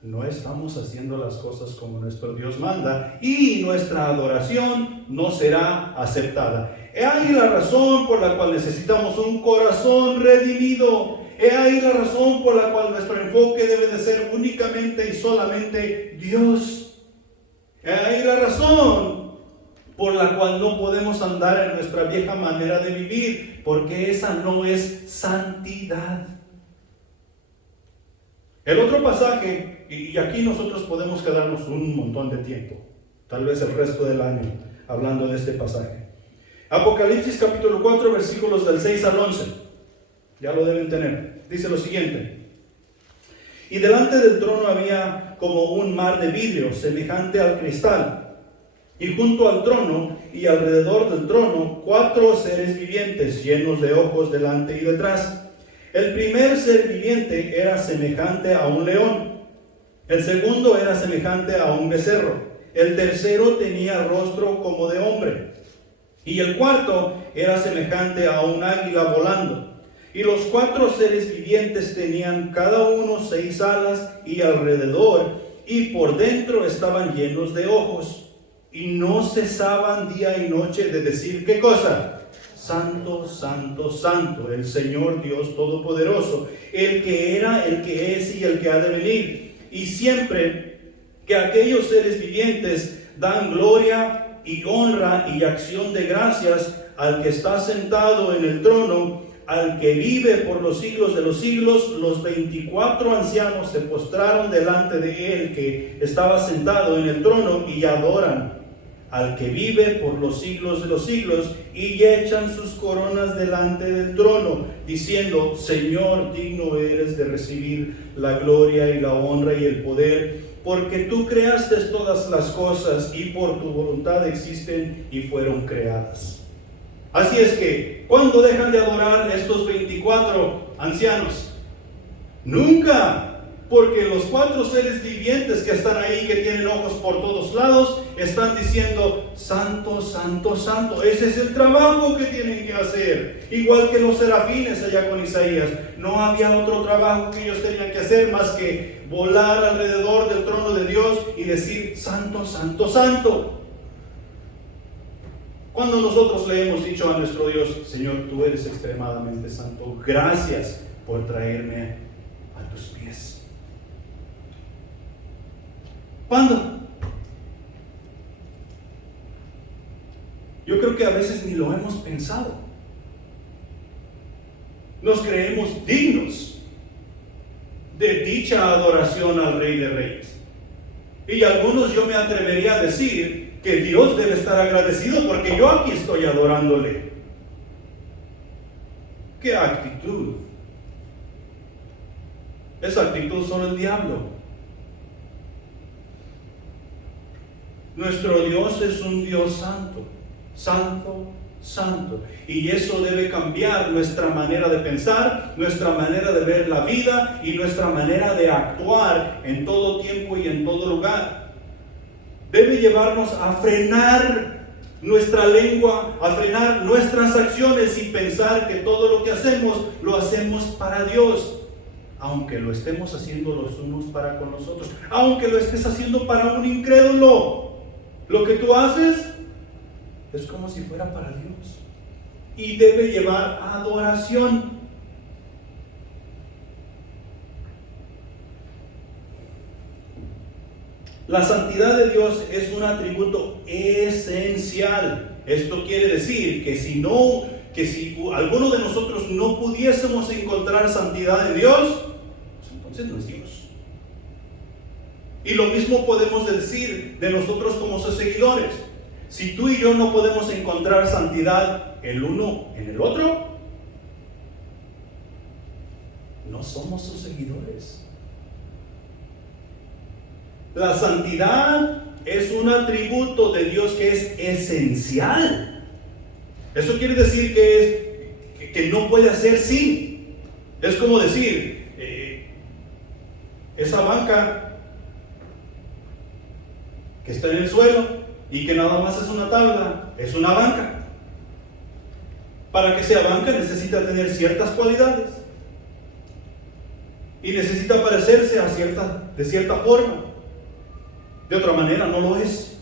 no estamos haciendo las cosas como nuestro Dios manda y nuestra adoración no será aceptada. He ahí la razón por la cual necesitamos un corazón redimido. He ahí la razón por la cual nuestro enfoque debe de ser únicamente y solamente Dios. He ahí la razón por la cual no podemos andar en nuestra vieja manera de vivir, porque esa no es santidad. El otro pasaje, y aquí nosotros podemos quedarnos un montón de tiempo, tal vez el resto del año, hablando de este pasaje. Apocalipsis capítulo 4, versículos del 6 al 11. Ya lo deben tener. Dice lo siguiente: y delante del trono había como un mar de vidrio, semejante al cristal. Y junto al trono y alrededor del trono, 4 seres vivientes, llenos de ojos delante y detrás. El primer ser viviente era semejante a un león. El segundo era semejante a un becerro. El tercero tenía rostro como de hombre. Y el cuarto era semejante a un águila volando. Y los 4 seres vivientes tenían cada uno 6 alas y alrededor, y por dentro estaban llenos de ojos. Y no cesaban día y noche de decir, ¿qué cosa? Santo, santo, santo, el Señor Dios Todopoderoso, el que era, el que es y el que ha de venir. Y siempre que aquellos seres vivientes dan gloria y honra y acción de gracias al que está sentado en el trono, al que vive por los siglos de los siglos, los 24 ancianos se postraron delante de él que estaba sentado en el trono y adoran al que vive por los siglos de los siglos, y echan sus coronas delante del trono, diciendo, Señor, digno eres de recibir la gloria y la honra y el poder, porque tú creaste todas las cosas y por tu voluntad existen y fueron creadas. Así es que, ¿cuándo dejan de adorar estos 24 ancianos? Nunca. Porque los 4 seres vivientes que están ahí, que tienen ojos por todos lados, están diciendo, santo, santo, santo. Ese es el trabajo que tienen que hacer. Igual que los serafines allá con Isaías. No había otro trabajo que ellos tenían que hacer más que volar alrededor del trono de Dios y decir, santo, santo, santo. Cuando nosotros le hemos dicho a nuestro Dios, Señor, tú eres extremadamente santo, gracias por traerme a tus pies. ¿Cuándo? Yo creo que a veces ni lo hemos pensado. Nos creemos dignos de dicha adoración al Rey de Reyes. Y algunos yo me atrevería a decir que Dios debe estar agradecido porque yo aquí estoy adorándole. ¿Qué actitud? Esa actitud solo el diablo. Nuestro Dios es un Dios santo, santo, santo. Y eso debe cambiar nuestra manera de pensar, nuestra manera de ver la vida y nuestra manera de actuar en todo tiempo y en todo lugar. Debe llevarnos a frenar nuestra lengua, a frenar nuestras acciones y pensar que todo lo que hacemos, lo hacemos para Dios. Aunque lo estemos haciendo los unos para con los otros, aunque lo estés haciendo para un incrédulo. Lo que tú haces es como si fuera para Dios y debe llevar adoración. La santidad de Dios es un atributo esencial. Esto quiere decir que si alguno de nosotros no pudiésemos encontrar santidad en Dios, pues entonces no es Dios. Y lo mismo podemos decir de nosotros como sus seguidores. Si tú y yo no podemos encontrar santidad el uno en el otro, no somos sus seguidores. La santidad es un atributo de Dios que es esencial. Eso quiere decir que no puede hacer sin. Es como decir, esa banca que está en el suelo y que nada más es una tabla, es una banca. Para que sea banca necesita tener ciertas cualidades. y necesita parecerse de cierta forma. De otra manera no lo es.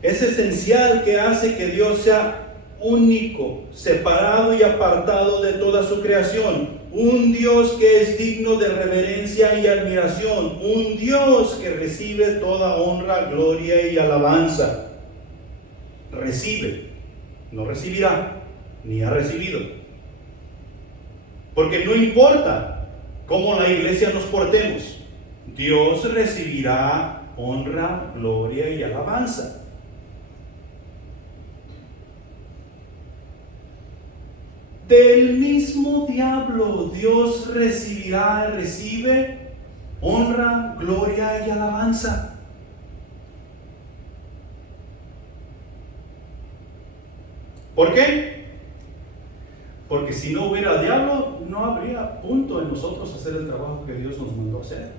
Es esencial que hace que Dios sea único, separado y apartado de toda su creación. Un Dios que es digno de reverencia y admiración. Un Dios que recibe toda honra, gloria y alabanza. Recibe, no recibirá, ni ha recibido. Porque no importa cómo la iglesia nos portemos, Dios recibirá honra, gloria y alabanza. Del mismo diablo Dios recibe honra, gloria y alabanza. ¿Por qué? Porque si no hubiera diablo, no habría punto en nosotros hacer el trabajo que Dios nos mandó hacer.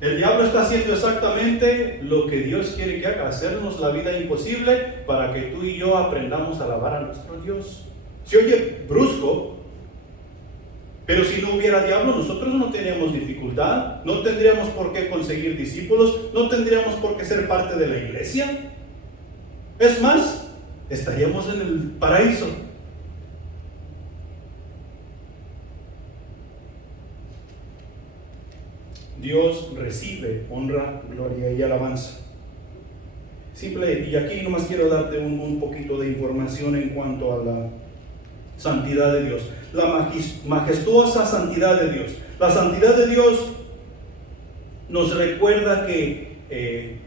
El diablo está haciendo exactamente lo que Dios quiere que haga, hacernos la vida imposible para que tú y yo aprendamos a alabar a nuestro Dios. Se oye brusco, pero si no hubiera diablo, nosotros no tendríamos dificultad, no tendríamos por qué conseguir discípulos, no tendríamos por qué ser parte de la iglesia. Es más, estaríamos en el paraíso. Dios recibe honra, gloria y alabanza. Simple, y aquí nomás quiero darte un poquito de información en cuanto a la santidad de Dios. La majestuosa santidad de Dios. La santidad de Dios nos recuerda que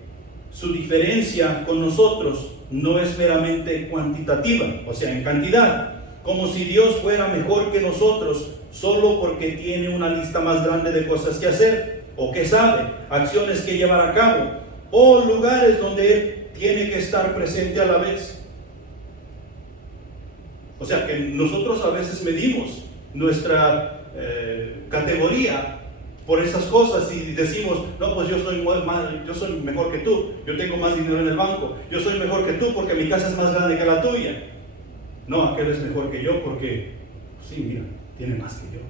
su diferencia con nosotros no es meramente cuantitativa, o sea, en cantidad, como si Dios fuera mejor que nosotros solo porque tiene una lista más grande de cosas que hacer, o que sabe, acciones que llevar a cabo, o lugares donde Él tiene que estar presente a la vez. O sea que nosotros a veces medimos nuestra categoría por esas cosas y decimos, no, pues yo soy mejor que tú, yo tengo más dinero en el banco, yo soy mejor que tú porque mi casa es más grande que la tuya. No, aquel es mejor que yo porque, sí, mira, tiene más que yo.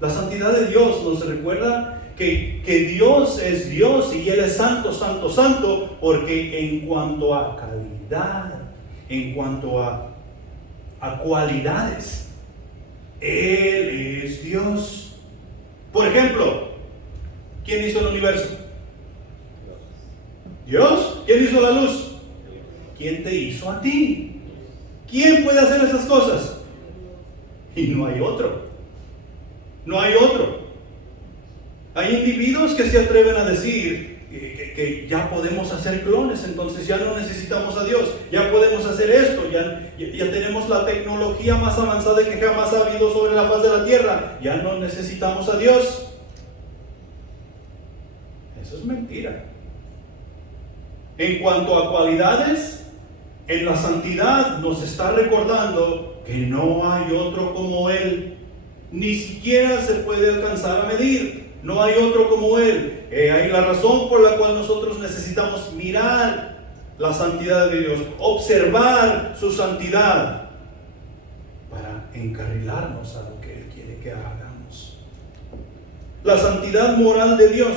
La santidad de Dios nos recuerda que Dios es Dios y Él es santo, santo, santo, porque en cuanto a calidad, en cuanto a cualidades, Él es Dios. Por ejemplo, ¿quién hizo el universo? Dios. ¿Quién hizo la luz? ¿Quién te hizo a ti? ¿Quién puede hacer esas cosas? Y no hay otro. No hay otro. Hay individuos que se atreven a decir que ya podemos hacer clones, entonces ya no necesitamos a Dios, ya podemos hacer esto, ya tenemos la tecnología más avanzada que jamás ha habido sobre la faz de la tierra, ya no necesitamos a Dios. Eso es mentira. En cuanto a cualidades, en la santidad nos está recordando que no hay otro como Él. Ni siquiera se puede alcanzar a medir. No hay otro como Él. Hay la razón por la cual nosotros necesitamos mirar la santidad de Dios, observar su santidad para encarrilarnos a lo que Él quiere que hagamos. La santidad moral de Dios.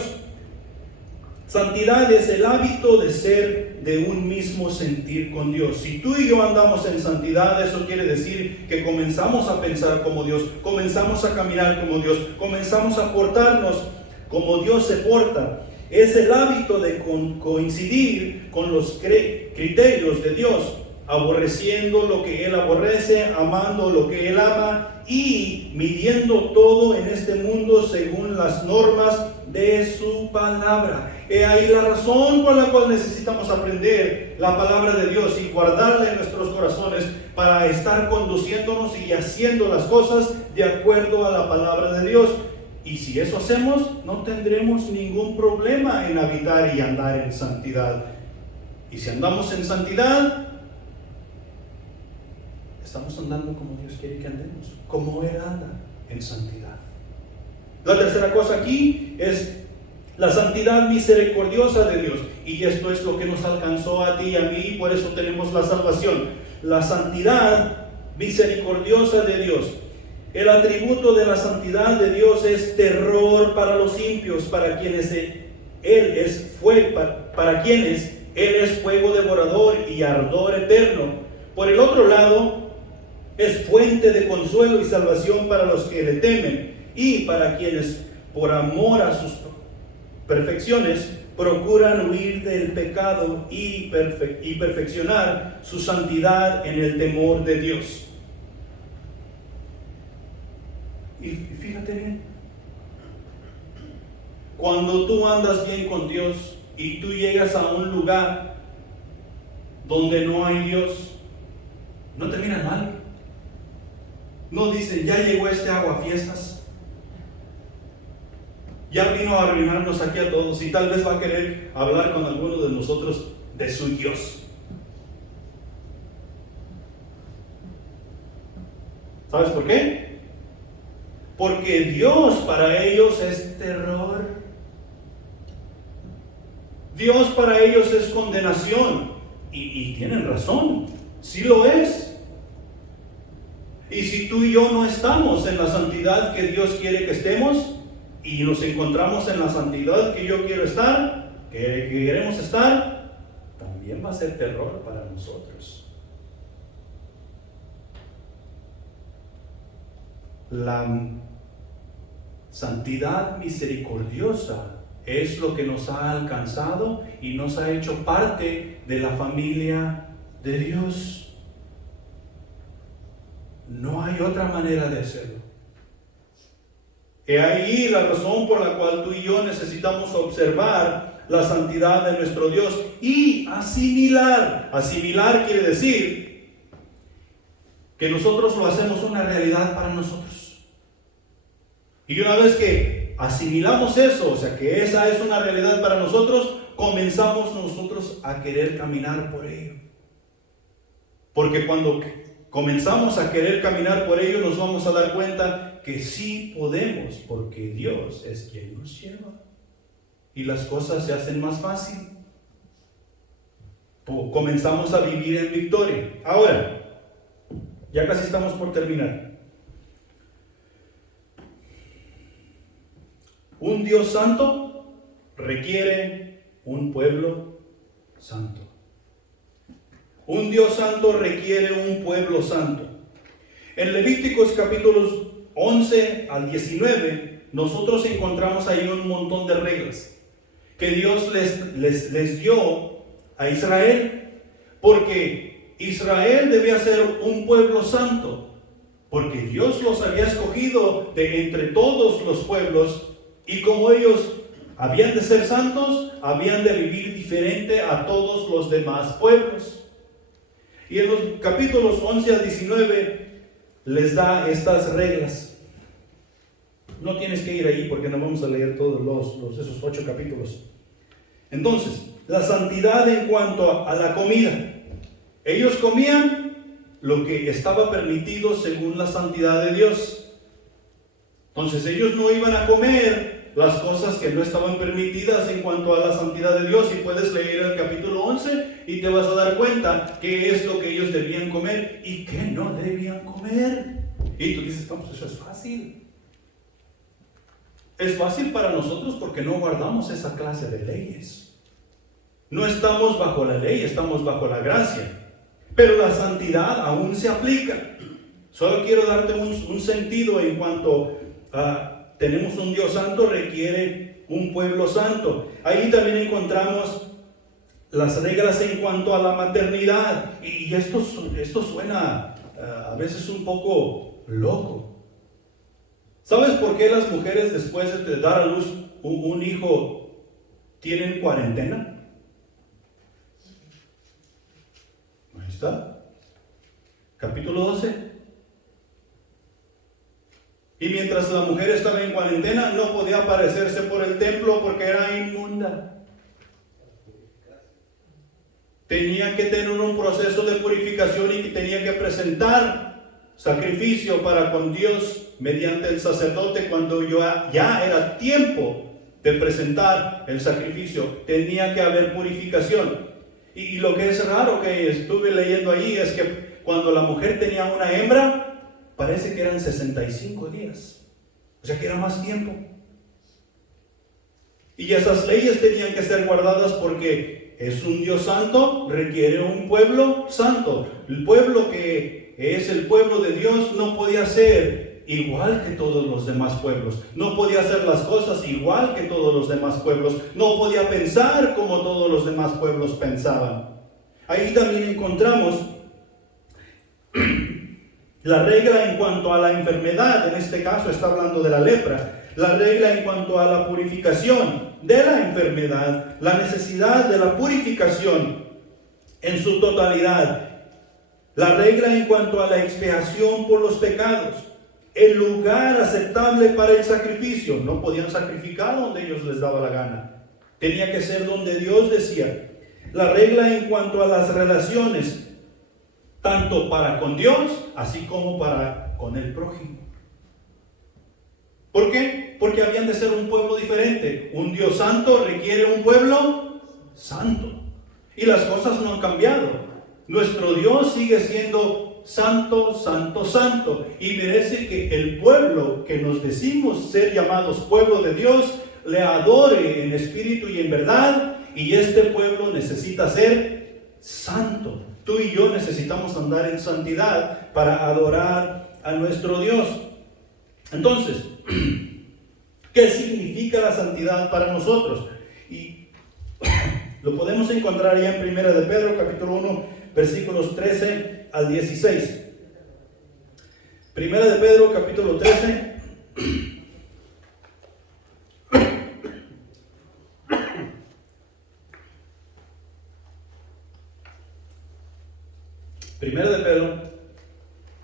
Santidad es el hábito de ser de un mismo sentir con Dios. Si tú y yo andamos en santidad, eso quiere decir que comenzamos a pensar como Dios, comenzamos a caminar como Dios, comenzamos a portarnos como Dios se porta. Es el hábito de coincidir con los criterios de Dios, aborreciendo lo que Él aborrece, amando lo que Él ama y midiendo todo en este mundo según las normas de su palabra. He ahí la razón por la cual necesitamos aprender la palabra de Dios y guardarla en nuestros corazones para estar conduciéndonos y haciendo las cosas de acuerdo a la palabra de Dios. Y si eso hacemos, no tendremos ningún problema en habitar y andar en santidad. Y si andamos en santidad, estamos andando como Dios quiere que andemos, como Él anda en santidad. La tercera cosa aquí es la santidad misericordiosa de Dios. Y esto es lo que nos alcanzó a ti y a mí, y por eso tenemos la salvación. la santidad misericordiosa de Dios. El atributo de la santidad de Dios es terror para los impios, para quienes Él es fuego devorador y ardor eterno. Por el otro lado, es fuente de consuelo y salvación para los que le temen y para quienes, por amor a sus perfecciones, procuran huir del pecado y perfeccionar su santidad en el temor de Dios. Y fíjate bien, cuando tú andas bien con Dios y tú llegas a un lugar donde no hay Dios, no te miran mal. No dicen, ya llegó este aguafiestas, ya vino a arruinarnos aquí a todos, y tal vez va a querer hablar con alguno de nosotros de su Dios. ¿Sabes por qué? Porque Dios para ellos es terror. Dios para ellos es condenación. Y tienen razón, sí lo es. Y si tú y yo no estamos en la santidad que Dios quiere que estemos, y nos encontramos en la santidad que yo quiero estar, que queremos estar, también va a ser terror para nosotros. La santidad misericordiosa es lo que nos ha alcanzado y nos ha hecho parte de la familia de Dios. No hay otra manera de hacerlo. He ahí la razón por la cual tú y yo necesitamos observar la santidad de nuestro Dios y asimilar. Asimilar quiere decir que nosotros lo hacemos una realidad para nosotros. Y una vez que asimilamos eso, o sea que esa es una realidad para nosotros, comenzamos nosotros a querer caminar por ello. Porque cuando comenzamos a querer caminar por ello, nos vamos a dar cuenta que sí podemos, porque Dios es quien nos lleva. Y las cosas se hacen más fácil. Comenzamos a vivir en victoria. Ahora, ya casi estamos por terminar. Un Dios santo requiere un pueblo santo. Un Dios santo requiere un pueblo santo. En Levíticos capítulos 11 al 19, nosotros encontramos ahí un montón de reglas que Dios les dio a Israel, porque Israel debía ser un pueblo santo, porque Dios los había escogido de entre todos los pueblos, y como ellos habían de ser santos, habían de vivir diferente a todos los demás pueblos. Y en los capítulos 11 al 19 les da estas reglas. No tienes que ir allí porque no vamos a leer todos esos 8 capítulos. Entonces, la santidad en cuanto a la comida. Ellos comían lo que estaba permitido según la santidad de Dios. Entonces ellos no iban a comer las cosas que no estaban permitidas en cuanto a la santidad de Dios. Y puedes leer el capítulo 11 y te vas a dar cuenta qué es lo que ellos debían comer y qué no debían comer. Y tú dices, vamos, eso es fácil. Es fácil para nosotros porque no guardamos esa clase de leyes. No estamos bajo la ley, estamos bajo la gracia. Pero la santidad aún se aplica. Solo quiero darte un sentido en cuanto a tenemos un Dios santo, requiere un pueblo santo. Ahí también encontramos las reglas en cuanto a la maternidad. Y esto suena a veces un poco loco. ¿Sabes por qué las mujeres después de dar a luz un hijo tienen cuarentena? Ahí está. Capítulo 12. Y mientras la mujer estaba en cuarentena, no podía aparecerse por el templo porque era inmunda. Tenía que tener un proceso de purificación y tenía que presentar sacrificio para con Dios mediante el sacerdote cuando ya era tiempo de presentar el sacrificio. Tenía que haber purificación. Y lo que es raro que estuve leyendo ahí es que cuando la mujer tenía una hembra, parece que eran 65 días. O sea que era más tiempo. Y esas leyes tenían que ser guardadas porque es un Dios santo, requiere un pueblo santo. El pueblo que es el pueblo de Dios no podía ser igual que todos los demás pueblos. No podía hacer las cosas igual que todos los demás pueblos. No podía pensar como todos los demás pueblos pensaban. Ahí también encontramos la regla en cuanto a la enfermedad. En este caso está hablando de la lepra. La regla en cuanto a la purificación de la enfermedad, la necesidad de la purificación en su totalidad, la regla en cuanto a la expiación por los pecados, el lugar aceptable para el sacrificio. No podían sacrificar donde ellos les daba la gana, tenía que ser donde Dios decía. La regla en cuanto a las relaciones, tanto para con Dios, así como para con el prójimo. ¿Por qué? Porque habían de ser un pueblo diferente. Un Dios santo requiere un pueblo santo. Y las cosas no han cambiado. Nuestro Dios sigue siendo santo, santo, santo. Y merece que el pueblo que nos decimos ser llamados pueblo de Dios, le adore en espíritu y en verdad. Y este pueblo necesita ser santo. Tú y yo necesitamos andar en santidad para adorar a nuestro Dios. Entonces, ¿qué significa la santidad para nosotros? Y lo podemos encontrar ya en 1 de Pedro, capítulo 1, versículos 13 al 16. 1 de Pedro, capítulo 13. Primera de Pedro,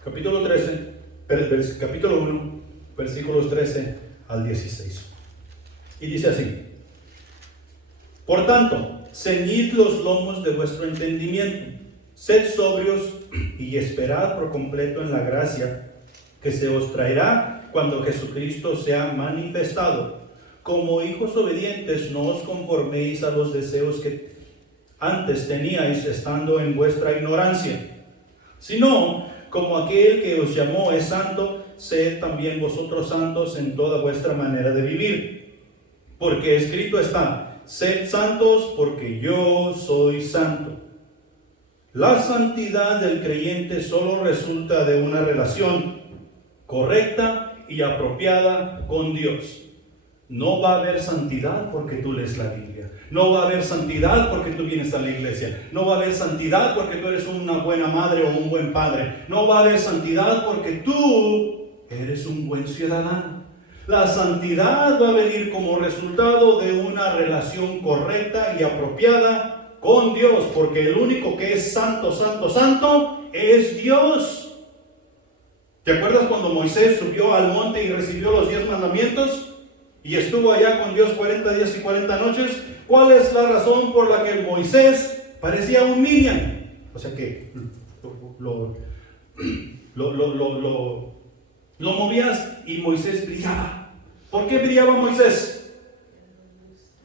capítulo 13, capítulo 1, versículos 13 al 16. Y dice así: por tanto, ceñid los lomos de vuestro entendimiento, sed sobrios y esperad por completo en la gracia que se os traerá cuando Jesucristo sea manifestado. Como hijos obedientes, no os conforméis a los deseos que antes teníais estando en vuestra ignorancia, sino como aquel que os llamó es santo, sed también vosotros santos en toda vuestra manera de vivir. Porque escrito está: sed santos porque yo soy santo. La santidad del creyente solo resulta de una relación correcta y apropiada con Dios. No va a haber santidad porque tú lees la Biblia. No va a haber santidad porque tú vienes a la iglesia. No va a haber santidad porque tú eres una buena madre o un buen padre. No va a haber santidad porque tú eres un buen ciudadano. La santidad va a venir como resultado de una relación correcta y apropiada con Dios, porque el único que es santo, santo, santo es Dios. ¿Te acuerdas cuando Moisés subió al monte y recibió los 10 mandamientos? Y estuvo allá con Dios 40 días y 40 noches. ¿Cuál es la razón por la que Moisés parecía un Miriam? O sea que lo movías y Moisés brillaba. ¿Por qué brillaba Moisés?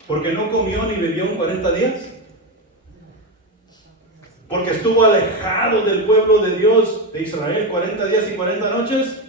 ¿Porque no comió ni bebió en 40 días? ¿Porque estuvo alejado del pueblo de Dios de Israel 40 días y 40 noches?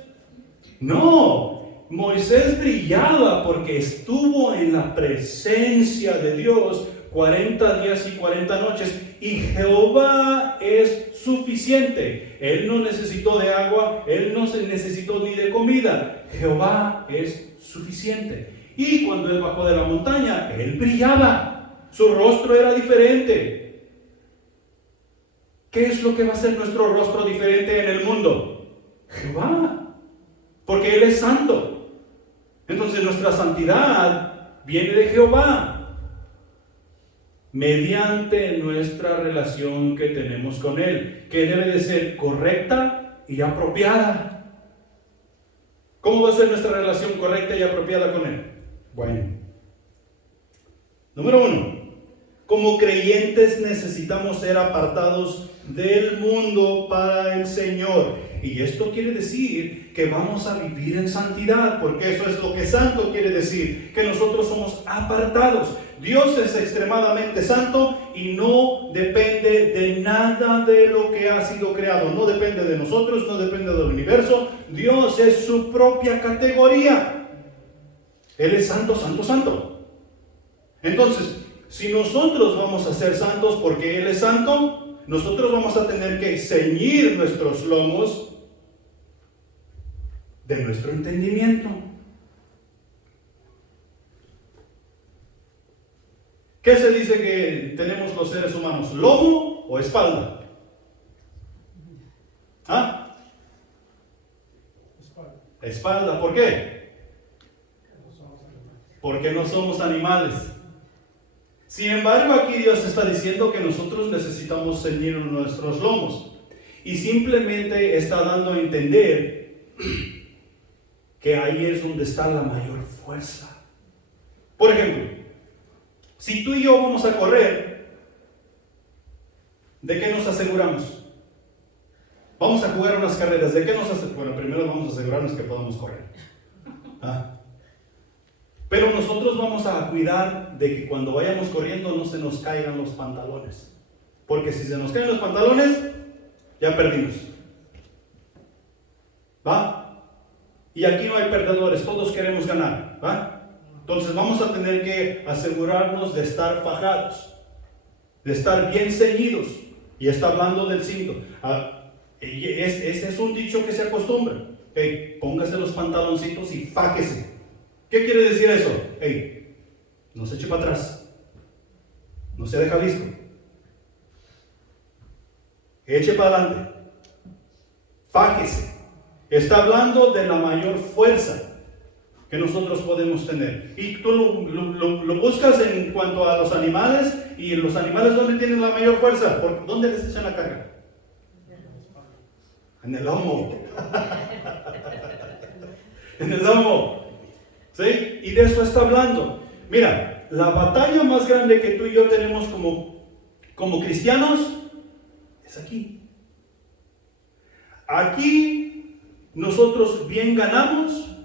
No. Moisés brillaba porque estuvo en la presencia de Dios 40 días y 40 noches, y Jehová es suficiente. Él no necesitó de agua, él no se necesitó ni de comida. Jehová es suficiente. Y cuando él bajó de la montaña, él brillaba. Su rostro era diferente. ¿Qué es lo que va a hacer nuestro rostro diferente en el mundo? Jehová, porque él es santo. Entonces nuestra santidad viene de Jehová, mediante nuestra relación que tenemos con Él, que debe de ser correcta y apropiada. ¿Cómo va a ser nuestra relación correcta y apropiada con Él? Bueno, número 1, como creyentes necesitamos ser apartados del mundo para el Señor. Y esto quiere decir que vamos a vivir en santidad, porque eso es lo que santo quiere decir, que nosotros somos apartados. Dios es extremadamente santo y no depende de nada de lo que ha sido creado. No depende de nosotros, no depende del universo. Dios es su propia categoría. Él es santo, santo, santo. Entonces, si nosotros vamos a ser santos porque Él es santo, nosotros vamos a tener que ceñir nuestros lomos de nuestro entendimiento. ¿Qué se dice que tenemos los seres humanos? ¿Lomo o espalda? ¿Ah? Espalda. ¿Por qué? Porque no somos animales. Sin embargo, aquí Dios está diciendo que nosotros necesitamos ceñir nuestros lomos. Y simplemente está dando a entender que ahí es donde está la mayor fuerza. Por ejemplo, si tú y yo vamos a correr, ¿de qué nos aseguramos? Vamos a jugar unas carreras, ¿de qué nos aseguramos? Bueno, primero vamos a asegurarnos que podamos correr. Pero nosotros vamos a cuidar de que cuando vayamos corriendo no se nos caigan los pantalones. Porque si se nos caen los pantalones, ya perdimos. ¿Va? Y aquí no hay perdedores, todos queremos ganar. ¿Va? Entonces vamos a tener que asegurarnos de estar fajados, de estar bien ceñidos. Y está hablando del cinto. Este es un dicho que se acostumbra. Póngase los pantaloncitos y fájese. ¿Qué quiere decir eso? No se eche para atrás. No se deja Jalisco. Eche para adelante. Fájese. Está hablando de la mayor fuerza que nosotros podemos tener. Y tú lo buscas en cuanto a los animales. Y los animales, ¿dónde tienen la mayor fuerza? ¿Dónde les echan la carga? En el lomo. En el lomo. ¿Sí? Y de eso está hablando. Mira, la batalla más grande que tú y yo tenemos como cristianos es aquí. Aquí nosotros bien ganamos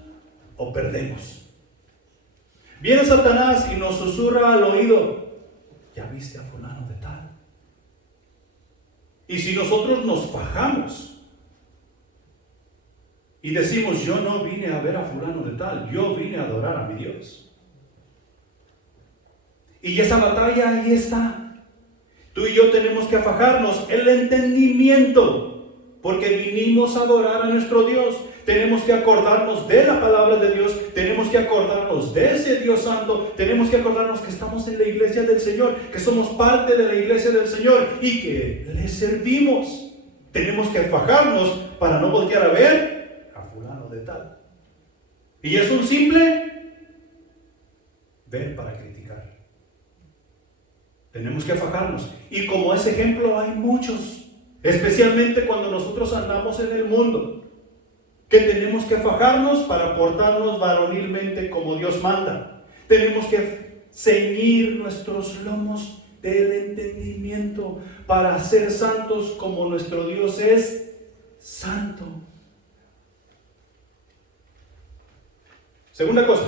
o perdemos. Viene Satanás y nos susurra al oído: ¿ya viste a fulano de tal? Y si nosotros nos fajamos y decimos: yo no vine a ver a fulano de tal, yo vine a adorar a mi Dios. Y esa batalla ahí está. Tú y yo tenemos que fajarnos el entendimiento, porque vinimos a adorar a nuestro Dios. Tenemos que acordarnos de la palabra de Dios, tenemos que acordarnos de ese Dios santo, tenemos que acordarnos que estamos en la iglesia del Señor, que somos parte de la iglesia del Señor y que le servimos. Tenemos que fajarnos para no voltear a ver de tal. Y es un simple ver para criticar. Tenemos que fajarnos. Y como ese ejemplo hay muchos, especialmente cuando nosotros andamos en el mundo, que tenemos que fajarnos para portarnos varonilmente como Dios manda. Tenemos que ceñir nuestros lomos del entendimiento para ser santos como nuestro Dios es santo. Segunda cosa,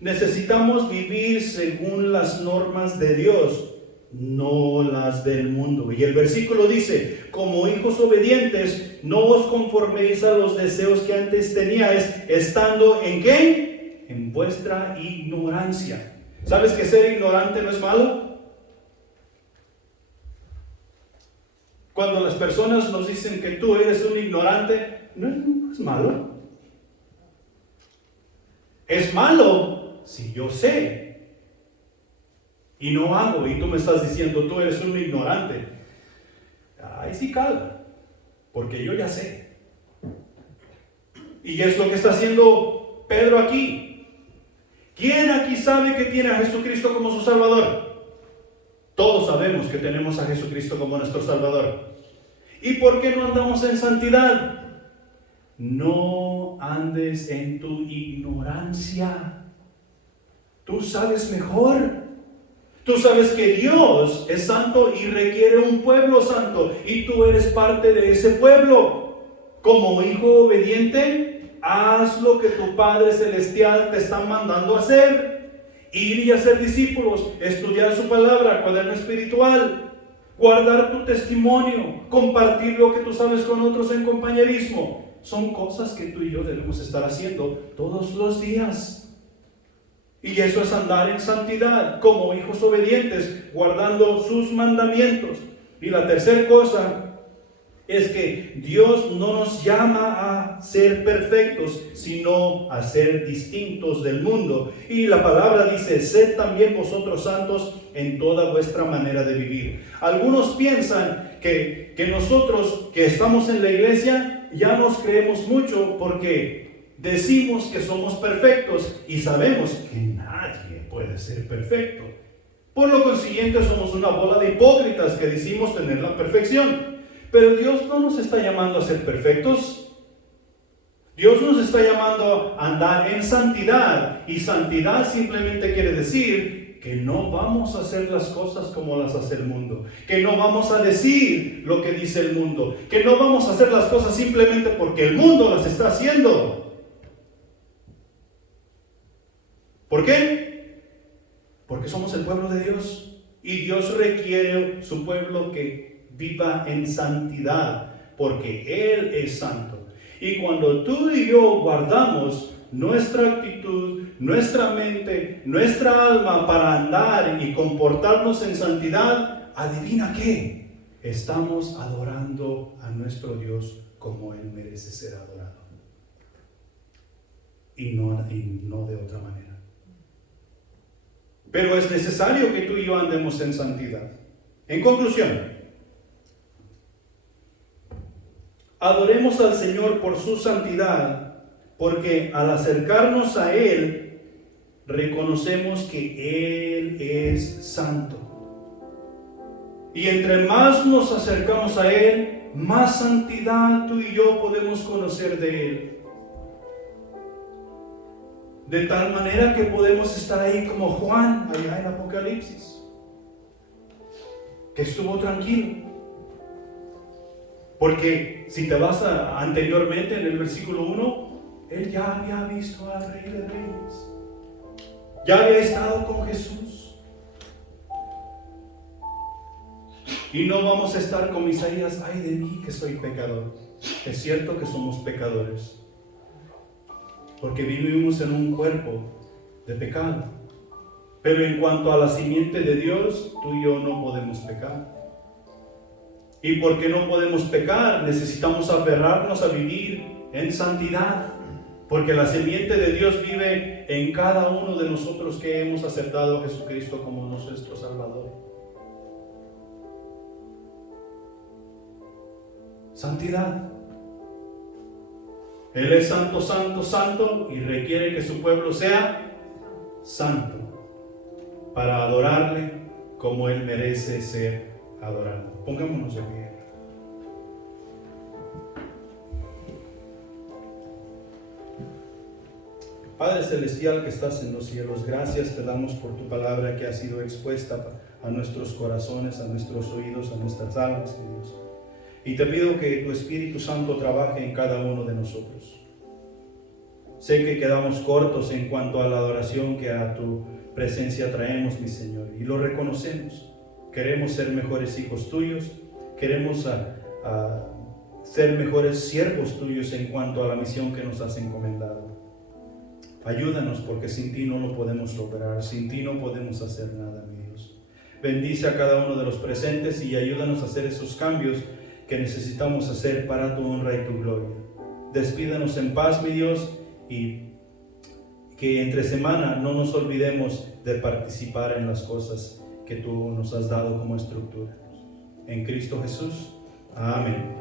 necesitamos vivir según las normas de Dios, no las del mundo. Y el versículo dice: como hijos obedientes, no os conforméis a los deseos que antes teníais, estando ¿en qué? En vuestra ignorancia. ¿Sabes que ser ignorante no es malo? Cuando las personas nos dicen que tú eres un ignorante, no es malo. Es malo si yo sé y no hago, y tú me estás diciendo tú eres un ignorante. Ahí sí cala, porque yo ya sé. Y es lo que está haciendo Pedro aquí. ¿Quién aquí sabe que tiene a Jesucristo como su Salvador? Todos sabemos que tenemos a Jesucristo como nuestro Salvador. ¿Y por qué no andamos en santidad? No andes en tu ignorancia. Tú sabes mejor. Tú sabes que Dios es santo y requiere un pueblo santo, y tú eres parte de ese pueblo. Como hijo obediente, haz lo que tu Padre Celestial te está mandando hacer. Ir y hacer discípulos, estudiar su palabra, cuaderno espiritual, guardar tu testimonio, compartir lo que tú sabes con otros en compañerismo. Son cosas que tú y yo debemos estar haciendo todos los días. Y eso es andar en santidad, como hijos obedientes, guardando sus mandamientos. Y la tercera cosa es que Dios no nos llama a ser perfectos, sino a ser distintos del mundo. Y la palabra dice, sed también vosotros santos en toda vuestra manera de vivir. Algunos piensan que nosotros que estamos en la iglesia ya nos creemos mucho porque decimos que somos perfectos y sabemos que nadie puede ser perfecto. Por lo consiguiente somos una bola de hipócritas que decimos tener la perfección. Pero Dios no nos está llamando a ser perfectos. Dios nos está llamando a andar en santidad. Y santidad simplemente quiere decir que no vamos a hacer las cosas como las hace el mundo. Que no vamos a decir lo que dice el mundo. Que no vamos a hacer las cosas simplemente porque el mundo las está haciendo. ¿Por qué? Porque somos el pueblo de Dios. Y Dios requiere su pueblo que viva en santidad, porque Él es santo. Y cuando tú y yo guardamos nuestra actitud, nuestra mente, nuestra alma para andar y comportarnos en santidad, adivina qué, estamos adorando a nuestro Dios como Él merece ser adorado. Y no de otra manera. Pero es necesario que tú y yo andemos en santidad. En conclusión, adoremos al Señor por su santidad, porque al acercarnos a Él, reconocemos que Él es santo. Y entre más nos acercamos a Él, más santidad tú y yo podemos conocer de Él. De tal manera que podemos estar ahí como Juan, allá en Apocalipsis, que estuvo tranquilo. Porque si te vas anteriormente en el versículo 1, él ya había visto al Rey de Reyes. Ya había estado con Jesús. Y no vamos a estar como Isaías, ay de mí que soy pecador. Es cierto que somos pecadores, porque vivimos en un cuerpo de pecado. Pero en cuanto a la simiente de Dios, tú y yo no podemos pecar. Y porque no podemos pecar, necesitamos aferrarnos a vivir en santidad. Porque la simiente de Dios vive en cada uno de nosotros que hemos aceptado a Jesucristo como nuestro Salvador. Santidad. Él es santo, santo, santo y requiere que su pueblo sea santo para adorarle como Él merece ser adorado. Pongámonos de pie. Padre Celestial que estás en los cielos, gracias te damos por tu palabra que ha sido expuesta a nuestros corazones, a nuestros oídos, a nuestras almas, mi Dios. Y te pido que tu Espíritu Santo trabaje en cada uno de nosotros. Sé que quedamos cortos en cuanto a la adoración que a tu presencia traemos, mi Señor, y lo reconocemos. Queremos ser mejores hijos tuyos, queremos ser mejores siervos tuyos en cuanto a la misión que nos has encomendado. Ayúdanos porque sin ti no lo podemos lograr, sin ti no podemos hacer nada, mi Dios. Bendice a cada uno de los presentes y ayúdanos a hacer esos cambios que necesitamos hacer para tu honra y tu gloria. Despídanos en paz, mi Dios, y que entre semana no nos olvidemos de participar en las cosas que tú nos has dado como estructura. En Cristo Jesús. Amén.